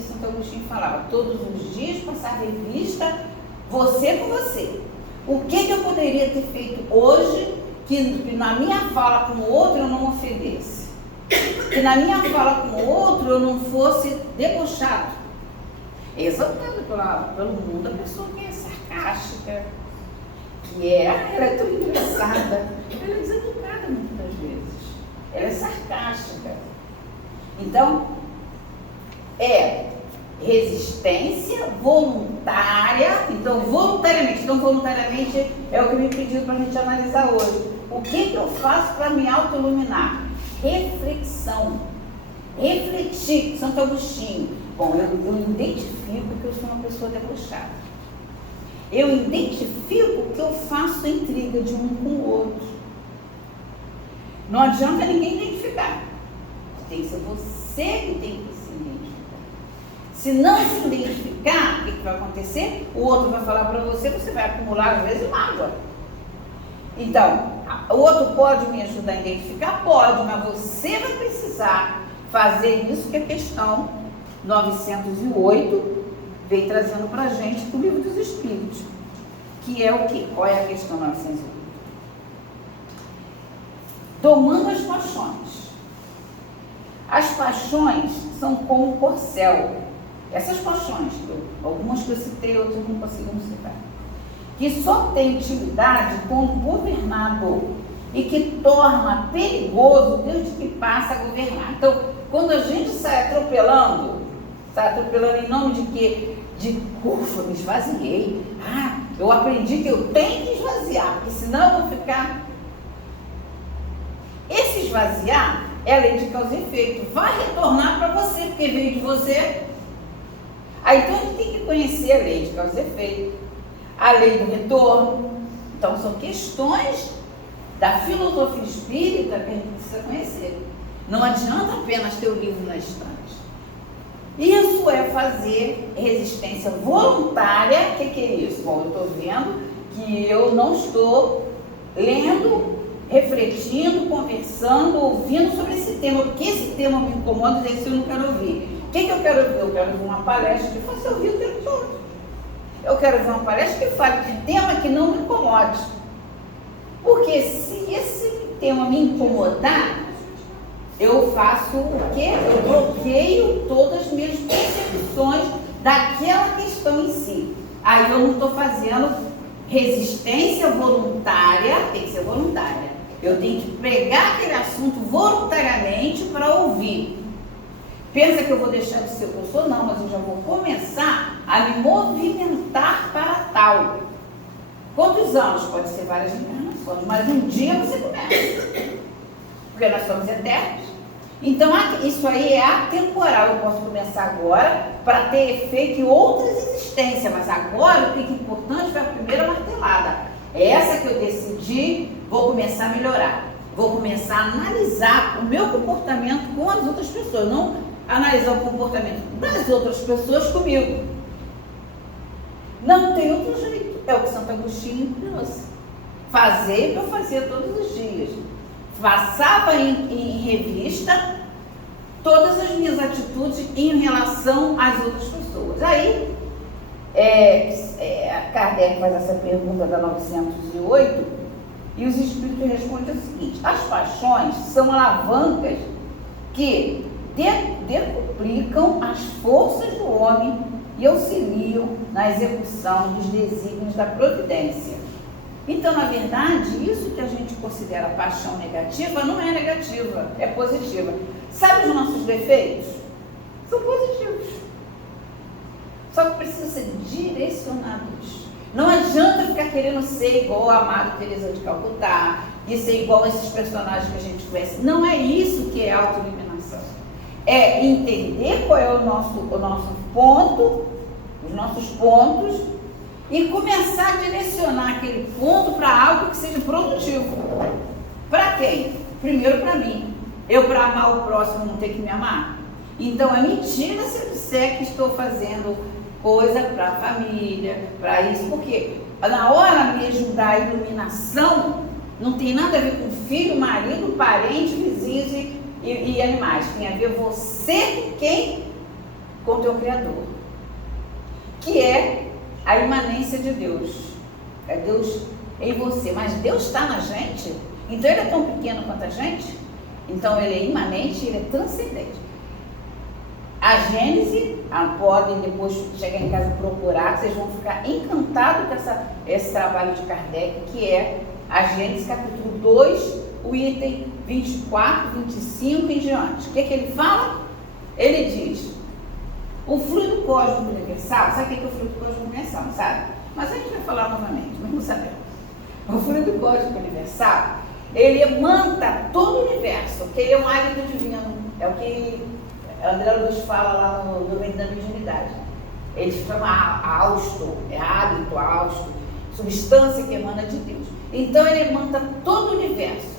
Santo Agostinho falava, todos os dias passar revista, você com você. O que eu poderia ter feito hoje que na minha fala com o outro eu não ofendesse? Que na minha fala com o outro eu não fosse debochado? Exaltado pelo mundo a pessoa que é sarcástica, que ela é tão engraçada, ela é deseducada muitas vezes, ela é sarcástica. Então, resistência voluntária, então voluntariamente é o que me pediu para a gente analisar hoje. O que eu faço para me auto-iluminar? Reflexão. Refletir, Santo Agostinho. Bom, eu identifico que eu sou uma pessoa debochada. Eu identifico que eu faço intriga de um com o outro. Não adianta ninguém identificar. Tem que ser você que tem que se identificar. Se não se identificar, o que vai acontecer? O outro vai falar para você, você vai acumular às vezes mágoa. Então, o outro pode me ajudar a identificar? Pode, mas você vai precisar fazer isso que a questão 908 vem trazendo para a gente do Livro dos Espíritos. Que é o quê? Qual é a questão 908? Domando as paixões. As paixões são como um corcel. Essas paixões, algumas que eu citei, outras não conseguimos citar, que só tem utilidade com o governador e que torna perigoso desde que passa a governar. Então, quando a gente sai atropelando em nome de quê? De ufa, me esvaziei. Eu aprendi que eu tenho que esvaziar, porque senão eu vou ficar... Esse esvaziar é a lei de causa e efeito. Vai retornar para você, porque veio de você. Aí então a gente tem que conhecer a lei de causa e efeito, a lei do retorno. Então são questões da filosofia espírita que a gente precisa conhecer. Não adianta apenas ter o livro na estante. Isso é fazer resistência voluntária. O que é isso? Bom, eu estou vendo que eu não estou lendo, refletindo, conversando, ouvindo sobre esse tema, porque esse tema me incomoda e esse eu não quero ouvir. O que eu quero ouvir? Eu quero ouvir uma palestra que faça ouvir o tempo todo. Eu quero ouvir uma palestra que fale de tema que não me incomode. Porque se esse tema me incomodar, eu faço o quê? Eu bloqueio todas as minhas percepções daquela questão em si. Aí eu não estou fazendo resistência voluntária, tem que ser voluntária. Eu tenho que pegar aquele assunto voluntariamente para ouvir. Pensa que eu vou deixar de ser o que eu sou? Não, mas eu já vou começar a me movimentar para tal. Quantos anos? Pode ser várias encarnações, mas um dia você começa. Porque nós somos eternos. Então, isso aí é atemporal. Eu posso começar agora para ter efeito em outras existências, mas agora o que é importante foi a primeira martelada. É essa que eu decidi, vou começar a melhorar. Vou começar a analisar o meu comportamento com as outras pessoas, não analisar o comportamento das outras pessoas comigo. Não tem outro jeito. É o que Santo Agostinho trouxe. Fazer o que eu fazia todos os dias. Passava em revista todas as minhas atitudes em relação às outras pessoas. Aí, Kardec faz essa pergunta da 908 e os espíritos respondem o seguinte: as paixões são alavancas que decuplicam as forças do homem e auxiliam na execução dos desígnios da providência. Então, na verdade, isso que a gente considera paixão negativa não é negativa, é positiva. Sabe os nossos defeitos? São positivos. Só que precisam ser direcionados. Não adianta ficar querendo ser igual a Amado Teresa de Calcutá e ser igual a esses personagens que a gente conhece. Não é isso que é autoiluminação. É entender qual é o nosso ponto, os nossos pontos, e começar a direcionar aquele ponto para algo que seja produtivo. Para quem? Primeiro para mim. Eu, para amar o próximo, não tenho que me amar? Então é mentira se eu disser que estou fazendo coisa para a família, para isso, porque na hora mesmo da iluminação não tem nada a ver com filho, marido, parente, vizinhos e animais. Tem a ver você com quem? Com o teu Criador, que é a imanência de Deus. É Deus em você, mas Deus está na gente. Então ele é tão pequeno quanto a gente. Então ele é imanente, ele é transcendente. A Gênese, podem depois chegar em casa procurar, vocês vão ficar encantados com esse trabalho de Kardec, que é a Gênese capítulo 2, o item 24, 25 e diante. O que ele fala? Ele diz: o fluido cósmico universal, sabe o que é o fluido cósmico universal, não sabe? Mas a gente vai falar novamente, mas não sabemos. O fluido cósmico universal, ele emanta todo o universo, porque ele é um hálito divino. É o que André Luiz fala lá no Reino da Mediunidade. Ele se chama hausto, é hálito, hausto, substância que emana de Deus. Então ele emana todo o universo.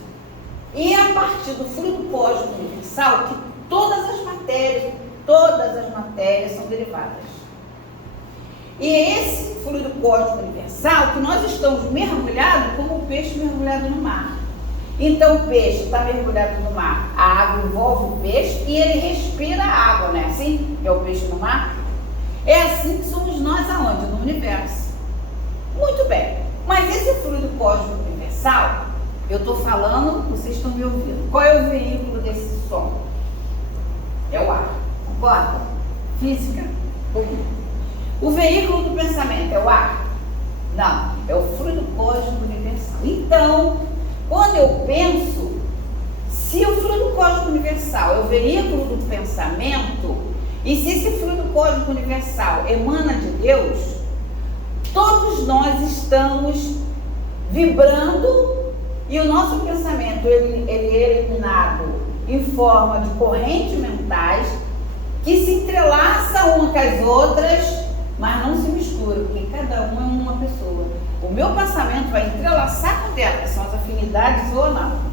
E é a partir do fluido cósmico universal que todas as matérias são derivadas. E é esse fluido cósmico universal que nós estamos mergulhados como o peixe mergulhado no mar. Então o peixe está mergulhado no mar, a água envolve o peixe e ele respira a água, não é assim? Que é o peixe no mar. É assim que somos nós aonde? No universo. Muito bem, mas esse fluido cósmico universal, eu estou falando, vocês estão me ouvindo. Qual é o veículo desse som? É o ar, concorda? Física? O veículo do pensamento é o ar? Não, é o fluido cósmico universal. Então, quando eu penso, se o fluido cósmico universal é o veículo do pensamento, e se esse fluido cósmico universal emana de Deus, todos nós estamos vibrando e o nosso pensamento ele é eliminado em forma de correntes mentais que se entrelaçam umas com as outras, mas não se misturam, porque cada uma é uma pessoa. O meu pensamento vai entrelaçar com o dela, que são as afinidades ou não,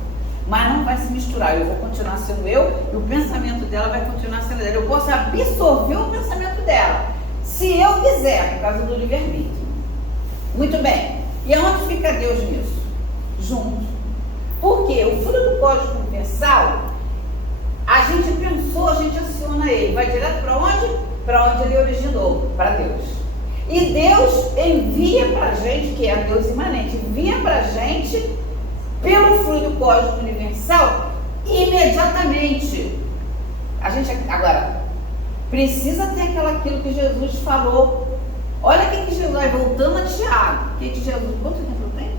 mas não vai se misturar. Eu vou continuar sendo eu e o pensamento dela vai continuar sendo dela. Eu posso absorver o pensamento dela, se eu quiser, por causa do livre-arbítrio. Muito bem. E aonde fica Deus nisso? Junto. Porque o fluido cósmico universal, a gente pensou, a gente aciona ele. Vai direto para onde? Para onde ele originou, para Deus. E Deus envia para a gente, que é Deus imanente, envia para a gente, pelo fluido cósmico universal, imediatamente. A gente agora precisa ter aquilo que Jesus falou. Olha o que Jesus vai voltando a Tiago. Que Jesus, quanto tempo eu tenho?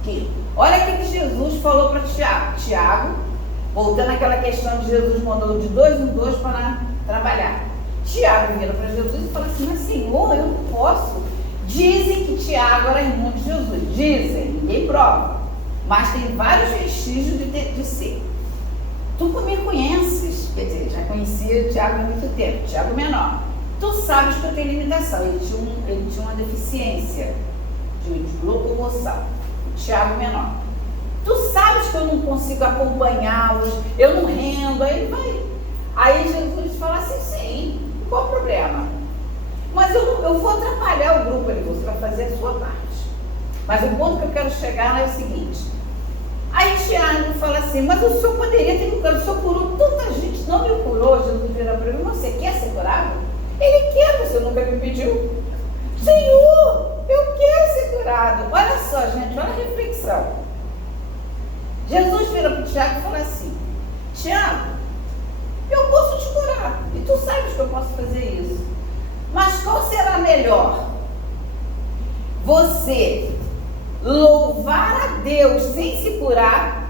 Aqui. Olha o que Jesus falou para Tiago. Tiago, voltando àquela questão de Jesus mandou de 2 em 2 para trabalhar. Tiago vira para Jesus e fala assim: mas Senhor, eu não posso. Dizem que Tiago era irmão de Jesus. Dizem, ninguém prova. Mas tem vários vestígios de ser. Tu me conheces, quer dizer, já conhecia Tiago há muito tempo, Tiago menor. Tu sabes que eu tenho limitação. Ele tinha uma deficiência de locomoção. Tiago menor. Tu sabes que eu não consigo acompanhá-los, eu não rendo, aí ele vai. Aí Jesus fala assim: sim, qual o problema? Mas eu vou atrapalhar o grupo ali, você vai fazer a sua parte. Mas o ponto que eu quero chegar é o seguinte: aí Tiago fala assim: mas o senhor poderia ter me curado, o senhor curou tanta gente, não me curou. Jesus vira para mim: você quer ser curado? Ele quer, você nunca me pediu. Senhor, eu quero ser curado. Olha só, gente, olha a reflexão. Jesus vira para o Tiago e fala assim: Tiago, eu posso te curar, e tu sabes que eu posso fazer isso. Mas qual será melhor? Você louvar a Deus sem se curar?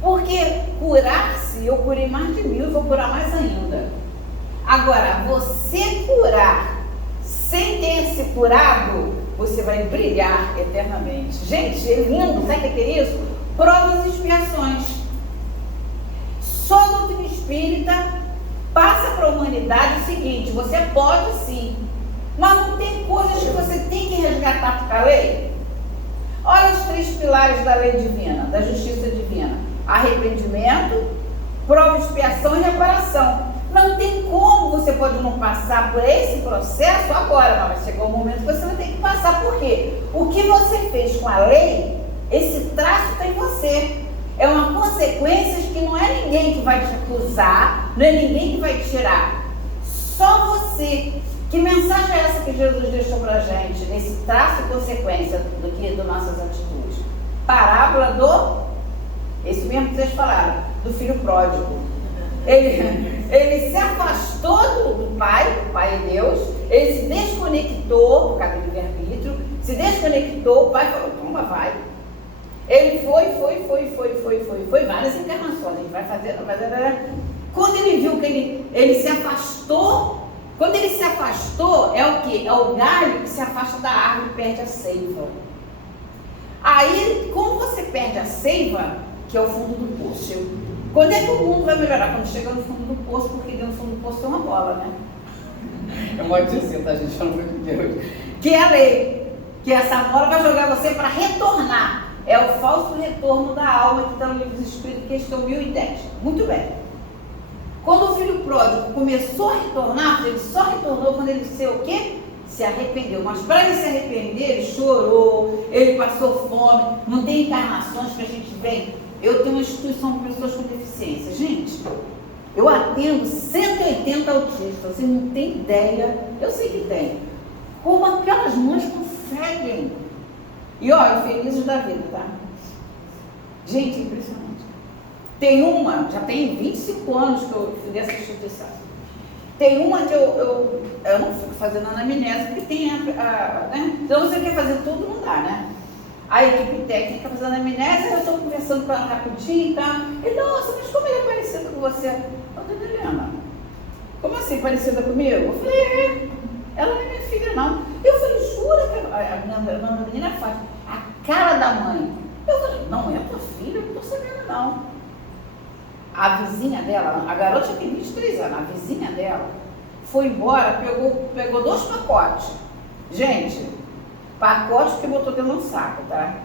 Porque curar-se, eu curei mais de 1000, vou curar mais ainda. Agora, você curar sem ter se curado, você vai brilhar eternamente. Gente, é lindo, sabe o que é isso? Provas e expiações. Só a doutrina espírita passa para a humanidade o seguinte: você pode sim, mas não tem coisas que você tem que resgatar para a lei? Olha os 3 pilares da lei divina, da justiça divina: arrependimento, prova, expiação e reparação. Não tem como você pode não passar por esse processo agora, mas vai chegar um momento que você vai ter que passar. Por quê? O que você fez com a lei, esse traço está em você. É uma consequência que não é ninguém que vai te acusar, não é ninguém que vai te tirar. Só você. Que mensagem é essa que Jesus deixou para a gente, nesse traço e consequência das nossas atitudes? Parábola do, esse mesmo que vocês falaram, do filho pródigo. Ele se afastou do pai, o pai é Deus, ele se desconectou, por causa do livre-arbítrio, se desconectou, o pai falou: toma, vai. Ele foi, várias encarnações, ele vai fazer. Quando ele viu que ele se afastou, quando ele se afastou, é o quê? É o galho que se afasta da árvore e perde a seiva. Aí, como você perde a seiva, que é o fundo do poço, quando é que o mundo vai melhorar? Quando chega no fundo do poço, porque dentro do fundo do poço tem uma bola, né? É um monte de assim, tá, gente? Pelo amor de Deus. Que é a lei. Que essa mola vai jogar você para retornar. É o falso retorno da alma que está no livro dos Espíritos, questão 1010. Muito bem. Quando o filho pródigo começou a retornar, ele só retornou quando ele o quê? Se arrependeu. Mas para ele se arrepender, ele chorou, ele passou fome. Não tem encarnações que a gente vem. Eu tenho uma instituição para pessoas com deficiência. Gente, eu atendo 180 autistas. Você não tem ideia. Eu sei que tem. Como aquelas mães conseguem. E olha, felizes da vida, tá? Gente, impressionante. Tem uma, já tem 25 anos que eu fiz essa instituição. Tem uma que eu não fico fazendo anamnese, porque tem né? Então você quer fazer tudo, não dá, né? A equipe técnica fazendo anamnese, eu estou conversando com ela rapidinho e tá? E nossa, mas como ele é parecido com você? Eu falei, Helena, como assim parecida comigo? Eu falei, ela não é minha filha, não. Eu falei, jura que a menina faz a cara da mãe? Eu falei, não é tua filha, eu não estou sabendo, não. A vizinha dela, a garota tem 23 anos, a vizinha dela foi embora, pegou 2 pacotes. Gente, pacote que botou dentro do saco, tá?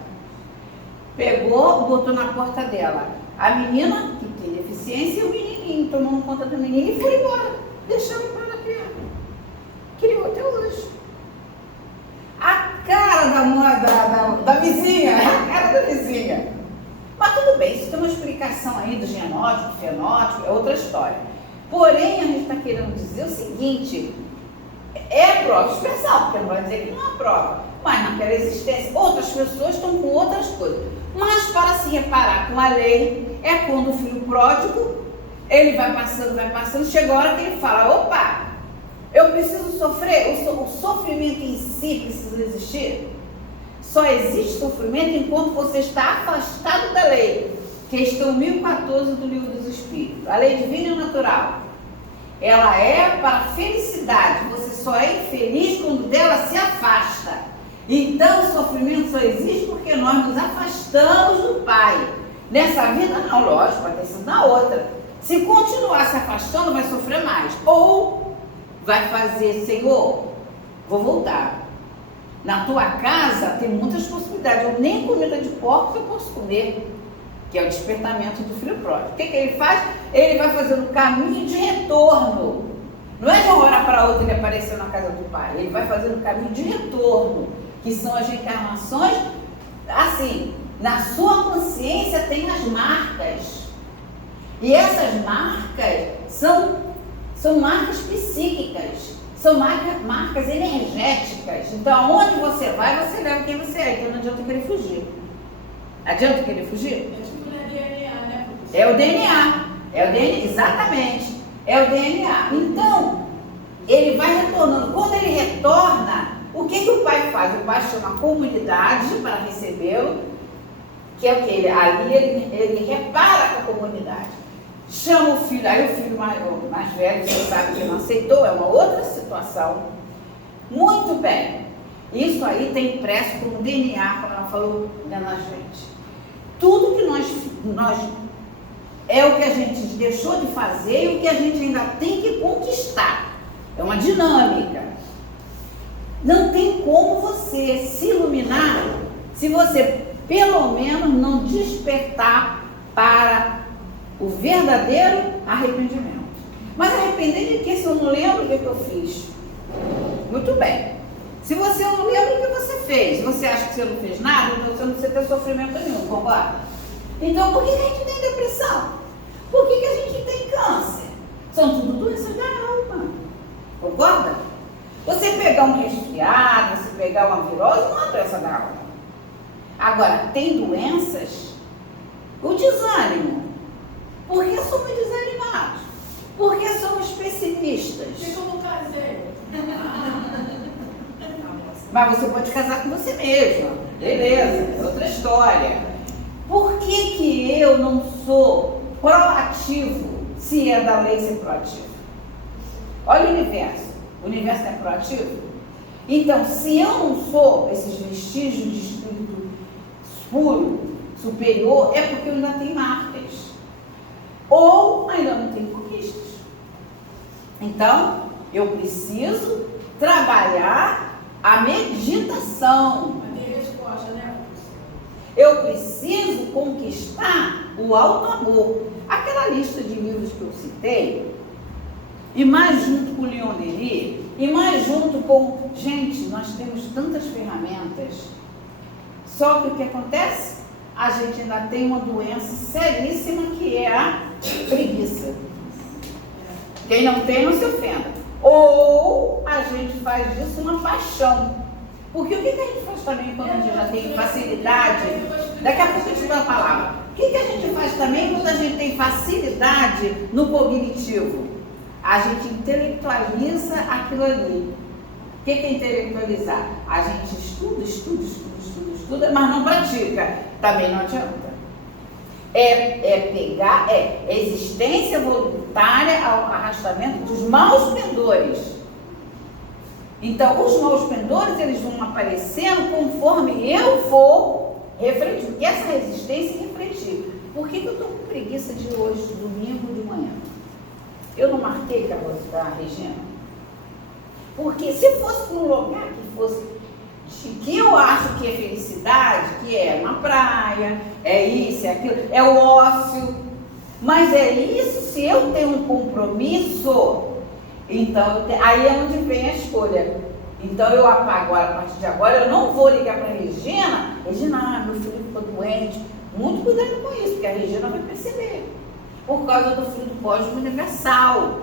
Pegou, botou na porta dela. A menina, que tem deficiência, e o menininho, tomando conta do menino e foi embora, deixando para ela aqui. Criou até hoje. A cara da mãe, da vizinha, a cara da vizinha. Mas tudo bem, isso tem uma explicação aí do genótipo, fenótipo, é outra história. Porém, a gente está querendo dizer o seguinte, é prova expressão, porque não vai dizer que não é prova, mas naquela existência, outras pessoas estão com outras coisas. Mas para se reparar com a lei, é quando o filho pródigo, ele vai passando, chega a hora que ele fala, opa, eu preciso sofrer, o sofrimento em si precisa existir. Só existe sofrimento enquanto você está afastado da lei. Questão 1014 do Livro dos Espíritos. A lei divina e natural. Ela é para a felicidade. Você só é infeliz quando dela se afasta. Então o sofrimento só existe porque nós nos afastamos do Pai. Nessa vida não, lógico, vai ter sido na outra. Se continuar se afastando, vai sofrer mais. Ou vai fazer, Senhor, vou voltar. Na tua casa tem muitas possibilidades. Eu nem comida de porcos eu posso comer, que é o despertamento do filho pródigo. O que ele faz? Ele vai fazendo o caminho de retorno. Não é de uma hora para outra ele apareceu na casa do pai. Ele vai fazendo o caminho de retorno, que são as reencarnações. Assim, na sua consciência tem as marcas. E essas marcas são marcas psíquicas. São marcas energéticas. Então, aonde você vai, você leva quem você é. Então, não adianta querer fugir. Adianta querer fugir? É o DNA. É o DNA, exatamente. É o DNA. Então, ele vai retornando. Quando ele retorna, o que o pai faz? O pai chama a comunidade para recebê-lo, que é o que? Ali ele repara com a comunidade. Chama o filho, aí o filho mais velho, você sabe que não aceitou, é uma outra situação. Muito bem. Isso aí tem impresso como DNA, como ela falou dentro da gente. Tudo que nós é o que a gente deixou de fazer e o que a gente ainda tem que conquistar. É uma dinâmica. Não tem como você se iluminar se você, pelo menos, não despertar para o verdadeiro arrependimento. Mas arrepender de quê? Se eu não lembro o que eu fiz. Muito bem. Se você não lembra o que você fez, você acha que você não fez nada, então você não precisa ter sofrimento nenhum, concorda? Então por que a gente tem depressão? Por que a gente tem câncer? São tudo doenças da alma. Concorda? Você pegar um resfriado, você pegar uma virose, não é doença da alma. Agora, tem doenças, o desânimo. Por que somos desanimados? Por que somos pessimistas? Porque eu não casei. Mas você pode casar com você mesma. Beleza, é outra história. Por que eu não sou proativo se é da lei ser proativo? Olha o universo. O universo não é proativo? Então, se eu não sou esses vestígios de espírito puro, superior, é porque eu ainda tenho marcas. Ou ainda não tenho conquistas. Então, Eu preciso trabalhar a meditação. Mas tem resposta, né? Eu preciso conquistar o auto-amor. Aquela lista de livros que eu citei, e mais junto com o Leon Denis, e mais junto com... Gente, nós temos tantas ferramentas. Só que o que acontece? A gente ainda tem uma doença seríssima que é a preguiça. Quem não tem, não se ofenda. Ou a gente faz disso uma paixão. Porque o que a gente faz também quando a gente já tem facilidade? Daqui a pouco eu te dou a palavra. O que a gente faz também quando a gente tem facilidade no cognitivo? A gente intelectualiza aquilo ali. O que é intelectualizar? A gente estuda, mas não pratica. Também não adianta. É existência voluntária ao arrastamento dos maus pendores. Então, os maus pendores, eles vão aparecendo conforme eu vou refletir. Porque essa resistência é refletir. Por que eu estou com preguiça de hoje, domingo de manhã? Eu não marquei com a Regina? Porque se fosse para um lugar que eu acho que é felicidade, que é uma praia, é isso, é aquilo, é o ócio, mas é isso, se eu tenho um compromisso, então aí é onde vem a escolha. Então eu apago, a partir de agora, eu não vou ligar para a Regina, meu filho ficou doente, muito cuidado com isso, porque a Regina vai perceber, por causa do fluido cósmico universal.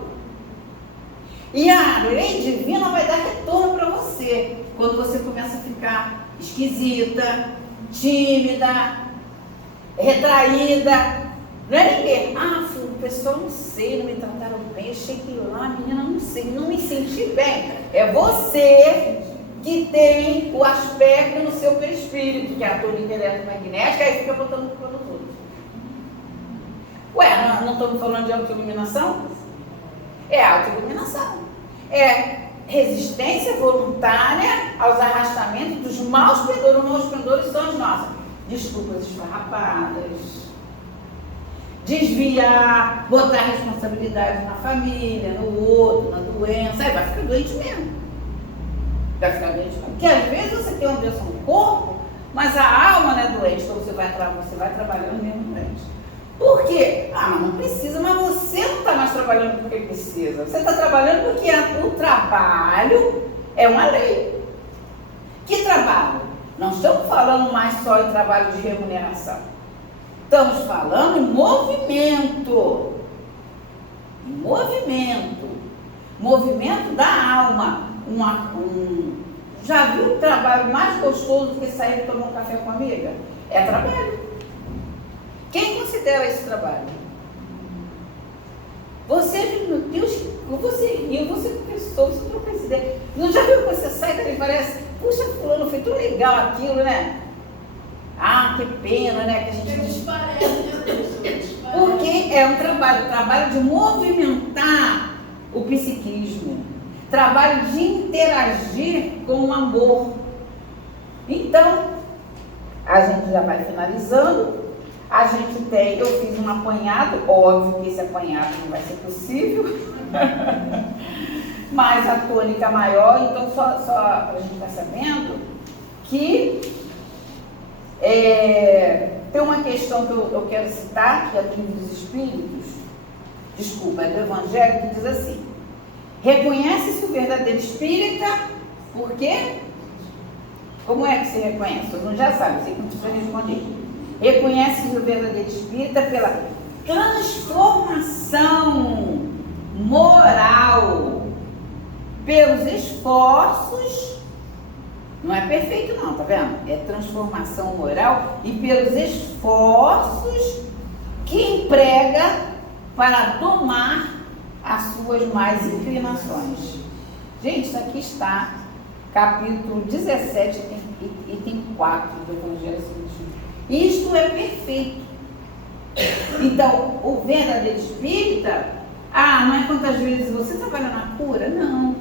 E a lei divina vai dar retorno para você, quando você começa a ficar esquisita, tímida, retraída. Não é ninguém. Filho, o pessoal não sei, não me trataram bem, cheguei lá, menina, não sei, não me senti bem. É você que tem o aspecto no seu perispírito, que é a tônica eletromagnética, aí fica botando culpa nos outros. Ué, não estamos falando de autoiluminação? É autoiluminação. É resistência voluntária aos arrastamentos dos maus pendores. Os maus pendores são as nossas desculpas esfarrapadas, desviar, botar responsabilidade na família, no outro, na doença. Aí vai ficar doente mesmo. Vai ficar doente mesmo. Porque às vezes você tem uma doença no corpo, mas a alma não é doente, então você vai trabalhando mesmo doente. Por quê? Mas não precisa, mas você não está mais trabalhando porque precisa. Você está trabalhando porque o trabalho é uma lei. Que trabalho? Não estamos falando mais só em trabalho de remuneração. Estamos falando em movimento. Em movimento. Movimento da alma. Já viu o trabalho mais gostoso do que sair e tomar um café com a amiga? É trabalho. Quem considera esse trabalho? Você, meu Deus, você pensou, você trocou essa ideia. Não já viu que você sai dali e parece, puxa, fulano, foi tão legal aquilo, né? Que pena, né? Que a gente Porque é um trabalho de movimentar o psiquismo, trabalho de interagir com o amor. Então, a gente já vai finalizando. A gente eu fiz um apanhado, óbvio que esse apanhado não vai ser possível, mas a tônica maior, então só para a gente estar sabendo que tem uma questão que eu quero citar, que é do Livro dos Espíritos, é do Evangelho, que diz assim: reconhece-se o verdadeiro espírita, por quê? Como é que se reconhece? Todo mundo já sabe, sei que não precisa responder. Reconhece o verdadeiro espírita pela transformação moral, pelos esforços, não é perfeito não, tá vendo? É transformação moral e pelos esforços que emprega para domar as suas más inclinações. Gente, isso aqui está, capítulo 17, item 4 do Evangelho segundo o Espiritismo. Isto é perfeito. Então, o verdadeiro espírita, não é quantas vezes você trabalha na cura? Não.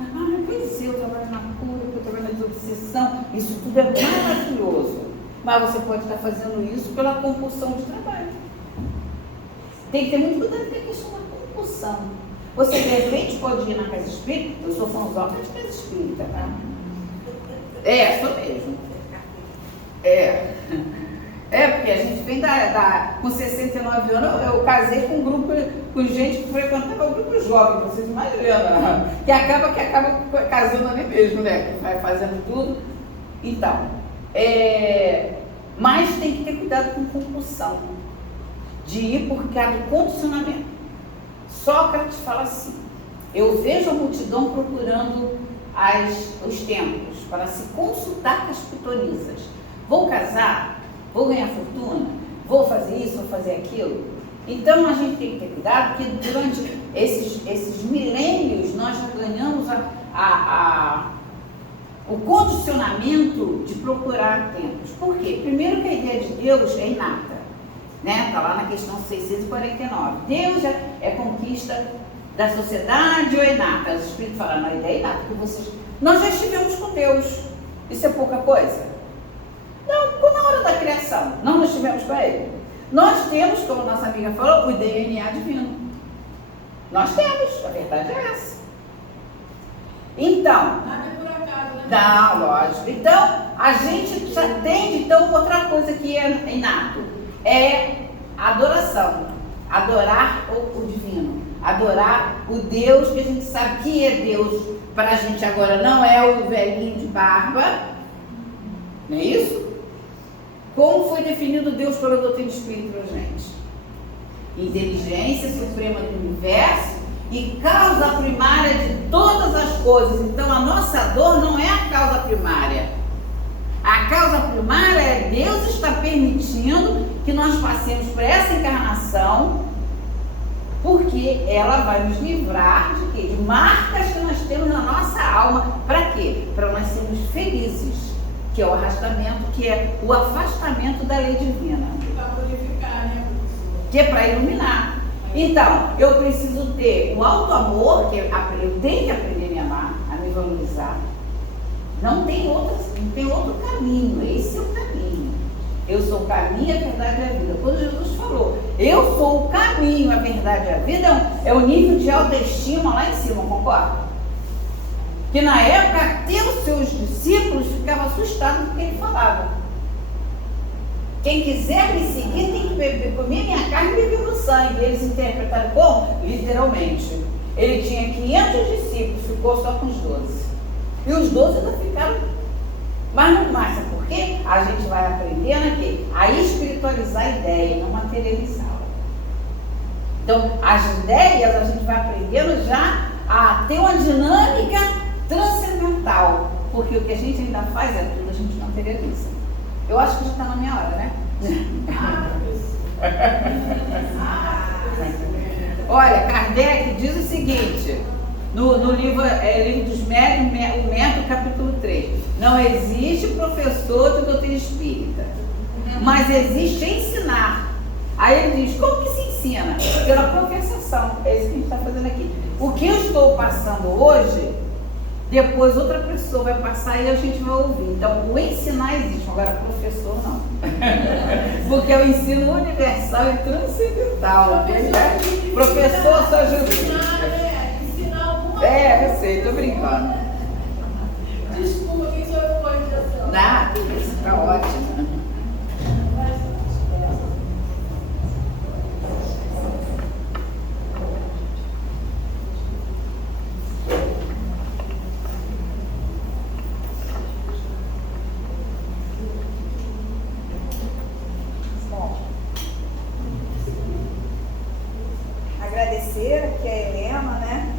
Pois eu trabalho na cura, eu trabalho na desobsessão. Isso tudo é maravilhoso. Mas você pode estar fazendo isso pela compulsão de trabalho. Tem que ter muito cuidado com a questão da compulsão. Você de repente pode ir na casa espírita. Eu sou fãzoca de casa espírita, tá? Sou mesmo. Porque a gente vem com 69 anos, eu casei com um grupo, com gente que frequentava o grupo jovem, vocês imaginam, né? que acaba casando ali mesmo, né? Que vai fazendo tudo. Então, mas tem que ter cuidado com compulsão, de ir por causa do condicionamento. Sócrates fala assim: eu vejo a multidão procurando os templos para se consultar com as pitonisas. Vou casar? Vou ganhar fortuna? Vou fazer isso, vou fazer aquilo? Então a gente tem que ter cuidado, porque durante esses milênios nós já ganhamos o condicionamento de procurar templos. Por quê? Primeiro que a ideia de Deus é inata, né? Está lá na questão 649. Deus é conquista da sociedade ou é inata? Os Espíritos falam, a ideia é inata, porque nós já estivemos com Deus. Isso é pouca coisa? Não, na hora da criação, não nós estivemos com Ele. Nós temos, como nossa amiga falou, o DNA divino. Nós temos, a verdade é essa. Então, nada é por acaso, né? Não, lógico. Então, a gente já tem, outra coisa que é inato, é adoração. Adorar o divino. Adorar o Deus que a gente sabe que é Deus. Para a gente agora não é o velhinho de barba. Não é isso? Como foi definido Deus pela doutrina espírita para a gente? Inteligência suprema do universo e causa primária de todas as coisas. Então a nossa dor não é a causa primária. A causa primária é Deus está permitindo que nós passemos por essa encarnação, porque ela vai nos livrar de quê? De marcas que nós temos na nossa alma. Para quê? Para nós sermos felizes. Que é o arrastamento, que é o afastamento da lei divina. Para purificar, né? Que é para iluminar. Então, eu preciso ter o auto-amor, que eu tenho que aprender a me amar, a me valorizar. Não tem outro caminho, esse é o caminho. Eu sou o caminho, a verdade e a vida. Quando Jesus falou, eu sou o caminho, a verdade e a vida, é o nível de autoestima lá em cima, concorda? Que na época até os seus discípulos ficavam assustados com o que ele falava. Quem quiser me seguir tem que comer minha carne e beber meu sangue. Eles interpretaram como? Literalmente. Ele tinha 500 discípulos, ficou só com os 12. E os 12 ainda ficaram. Mas não mais, sabe por quê? A gente vai aprendendo aqui a espiritualizar a ideia e não materializá-la. Então, as ideias a gente vai aprendendo já a ter uma dinâmica transcendental, porque o que a gente ainda faz é tudo, a gente materializa. Eu acho que já está na minha hora, né? Olha, Kardec diz o seguinte, no livro dos Médiuns, o Método, capítulo 3, não existe professor de doutrina espírita, mas existe ensinar. Aí ele diz, como que se ensina? Pela conversação, é isso que a gente está fazendo aqui. O que eu estou passando hoje, depois outra pessoa vai passar e a gente vai ouvir. Então, o ensinar existe, agora professor não. Porque é o ensino universal e transcendental. Professor só Jesus. Ensinar alguma coisa. Eu sei, estou brincando. Desculpa, quem sou eu com a imitação? Nada, isso está ótimo. Agradecer aqui a Helena, né?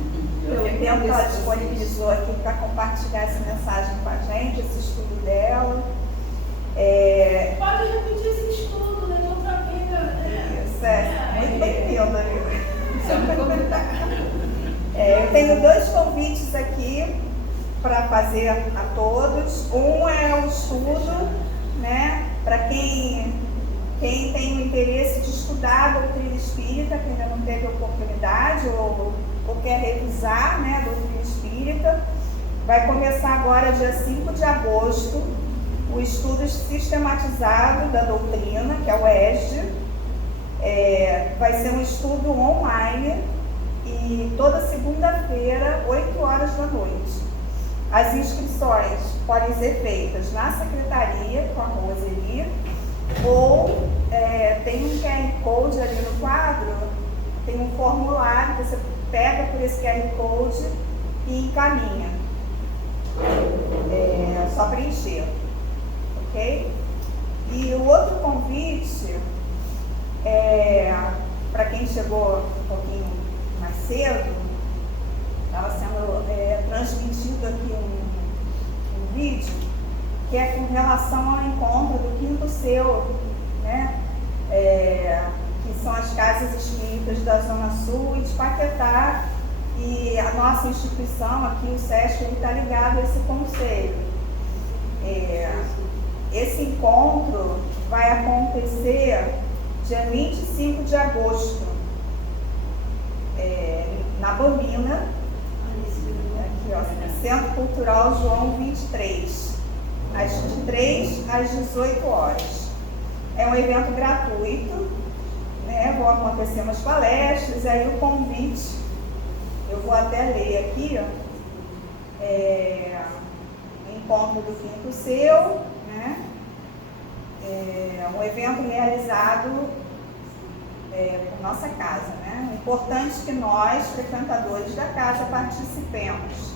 Pelo tempo que ela disponibilizou aqui para compartilhar essa mensagem com a gente, esse estudo dela. Pode repetir esse estudo, né? Outra vez, né? Isso, muito bem-vinda, eu tenho 2 convites aqui para fazer a todos. Um é o estudo, né? Para quem tem o interesse de estudar a doutrina espírita, que ainda não teve oportunidade ou quer revisar, né, a doutrina espírita, vai começar agora, dia 5 de agosto, o estudo sistematizado da doutrina, que é o ESD. Vai ser um estudo online, e toda segunda-feira, 8 horas da noite. As inscrições podem ser feitas na secretaria com a Roseli, ou tem um QR Code ali no quadro, tem um formulário, você pega por esse QR Code e encaminha. É só preencher, ok? E o outro convite para quem chegou um pouquinho mais cedo, estava sendo transmitido aqui um vídeo que é com relação ao encontro do Quinto Seu, né? Que são as casas espíritas da Zona Sul e de Paquetá, e a nossa instituição aqui, o SESC, está ligado a esse conselho. Esse encontro vai acontecer dia 25 de agosto, na Bambina, aqui, ó, Centro Cultural João 23, de 3 às 18 horas. É um evento gratuito, né? Vão acontecer umas palestras, aí o convite, eu vou até ler aqui, ó, Encontro do Quinto Seu, né? Um evento realizado por nossa casa, né? É importante que nós, frequentadores da casa, participemos.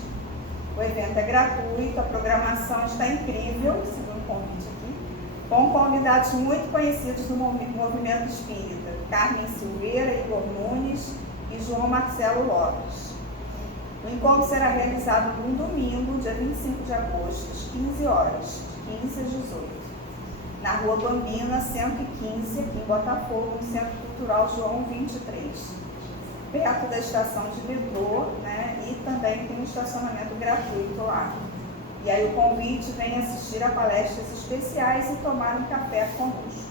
O evento é gratuito, a programação está incrível, segundo o convite aqui, com convidados muito conhecidos do movimento espírita: Carmen Silveira, Igor Nunes e João Marcelo Lopes. O encontro será realizado num domingo, dia 25 de agosto, às 15 horas, de 15 às 18, na Rua Bambina, 115, aqui em Botafogo, no Centro Cultural João 23, perto da estação de metrô, né? E também tem um estacionamento gratuito lá. E aí o convite vem assistir a palestras especiais e tomar um café conosco.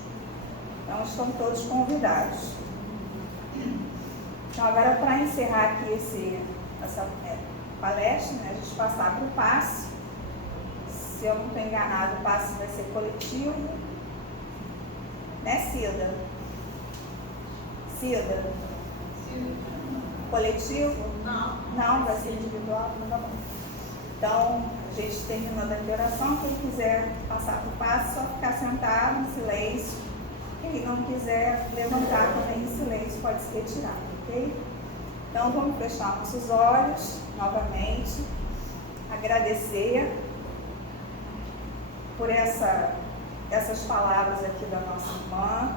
Então estão todos convidados. Então agora, para encerrar aqui essa palestra, né, a gente passar para o passe. Se eu não estou enganado, o passe vai ser coletivo, né, Cida? Cida? Coletivo? Não. Não, vai ser individual? Não, tá bom. Então, a gente terminou a oração. Quem quiser passar para o passe, só ficar sentado em silêncio. Quem não quiser levantar também em silêncio, pode se retirar, ok? Então, vamos fechar nossos olhos novamente, agradecer por essas palavras aqui da nossa irmã,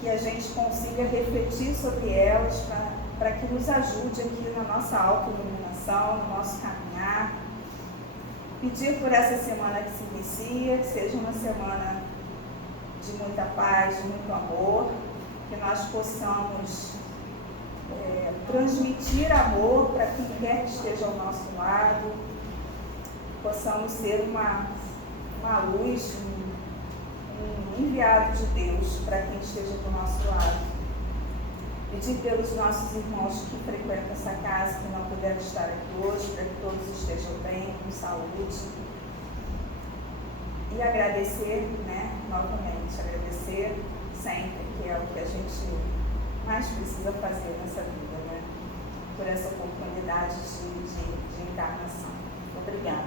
que a gente consiga refletir sobre elas para que nos ajude aqui na nossa autoiluminação, no nosso caminhar. Pedir por essa semana que se inicia, que seja uma semana de muita paz, de muito amor, que nós possamos transmitir amor para quem quer que esteja ao nosso lado, possamos ser uma luz, um enviado de Deus para quem esteja do nosso lado. Pedir pelos nossos irmãos que frequentam essa casa, que não puderam estar aqui hoje, para que todos estejam bem, com saúde. E agradecer, né, novamente, agradecer sempre, que é o que a gente mais precisa fazer nessa vida, né? Por essa oportunidade de encarnação. Obrigada.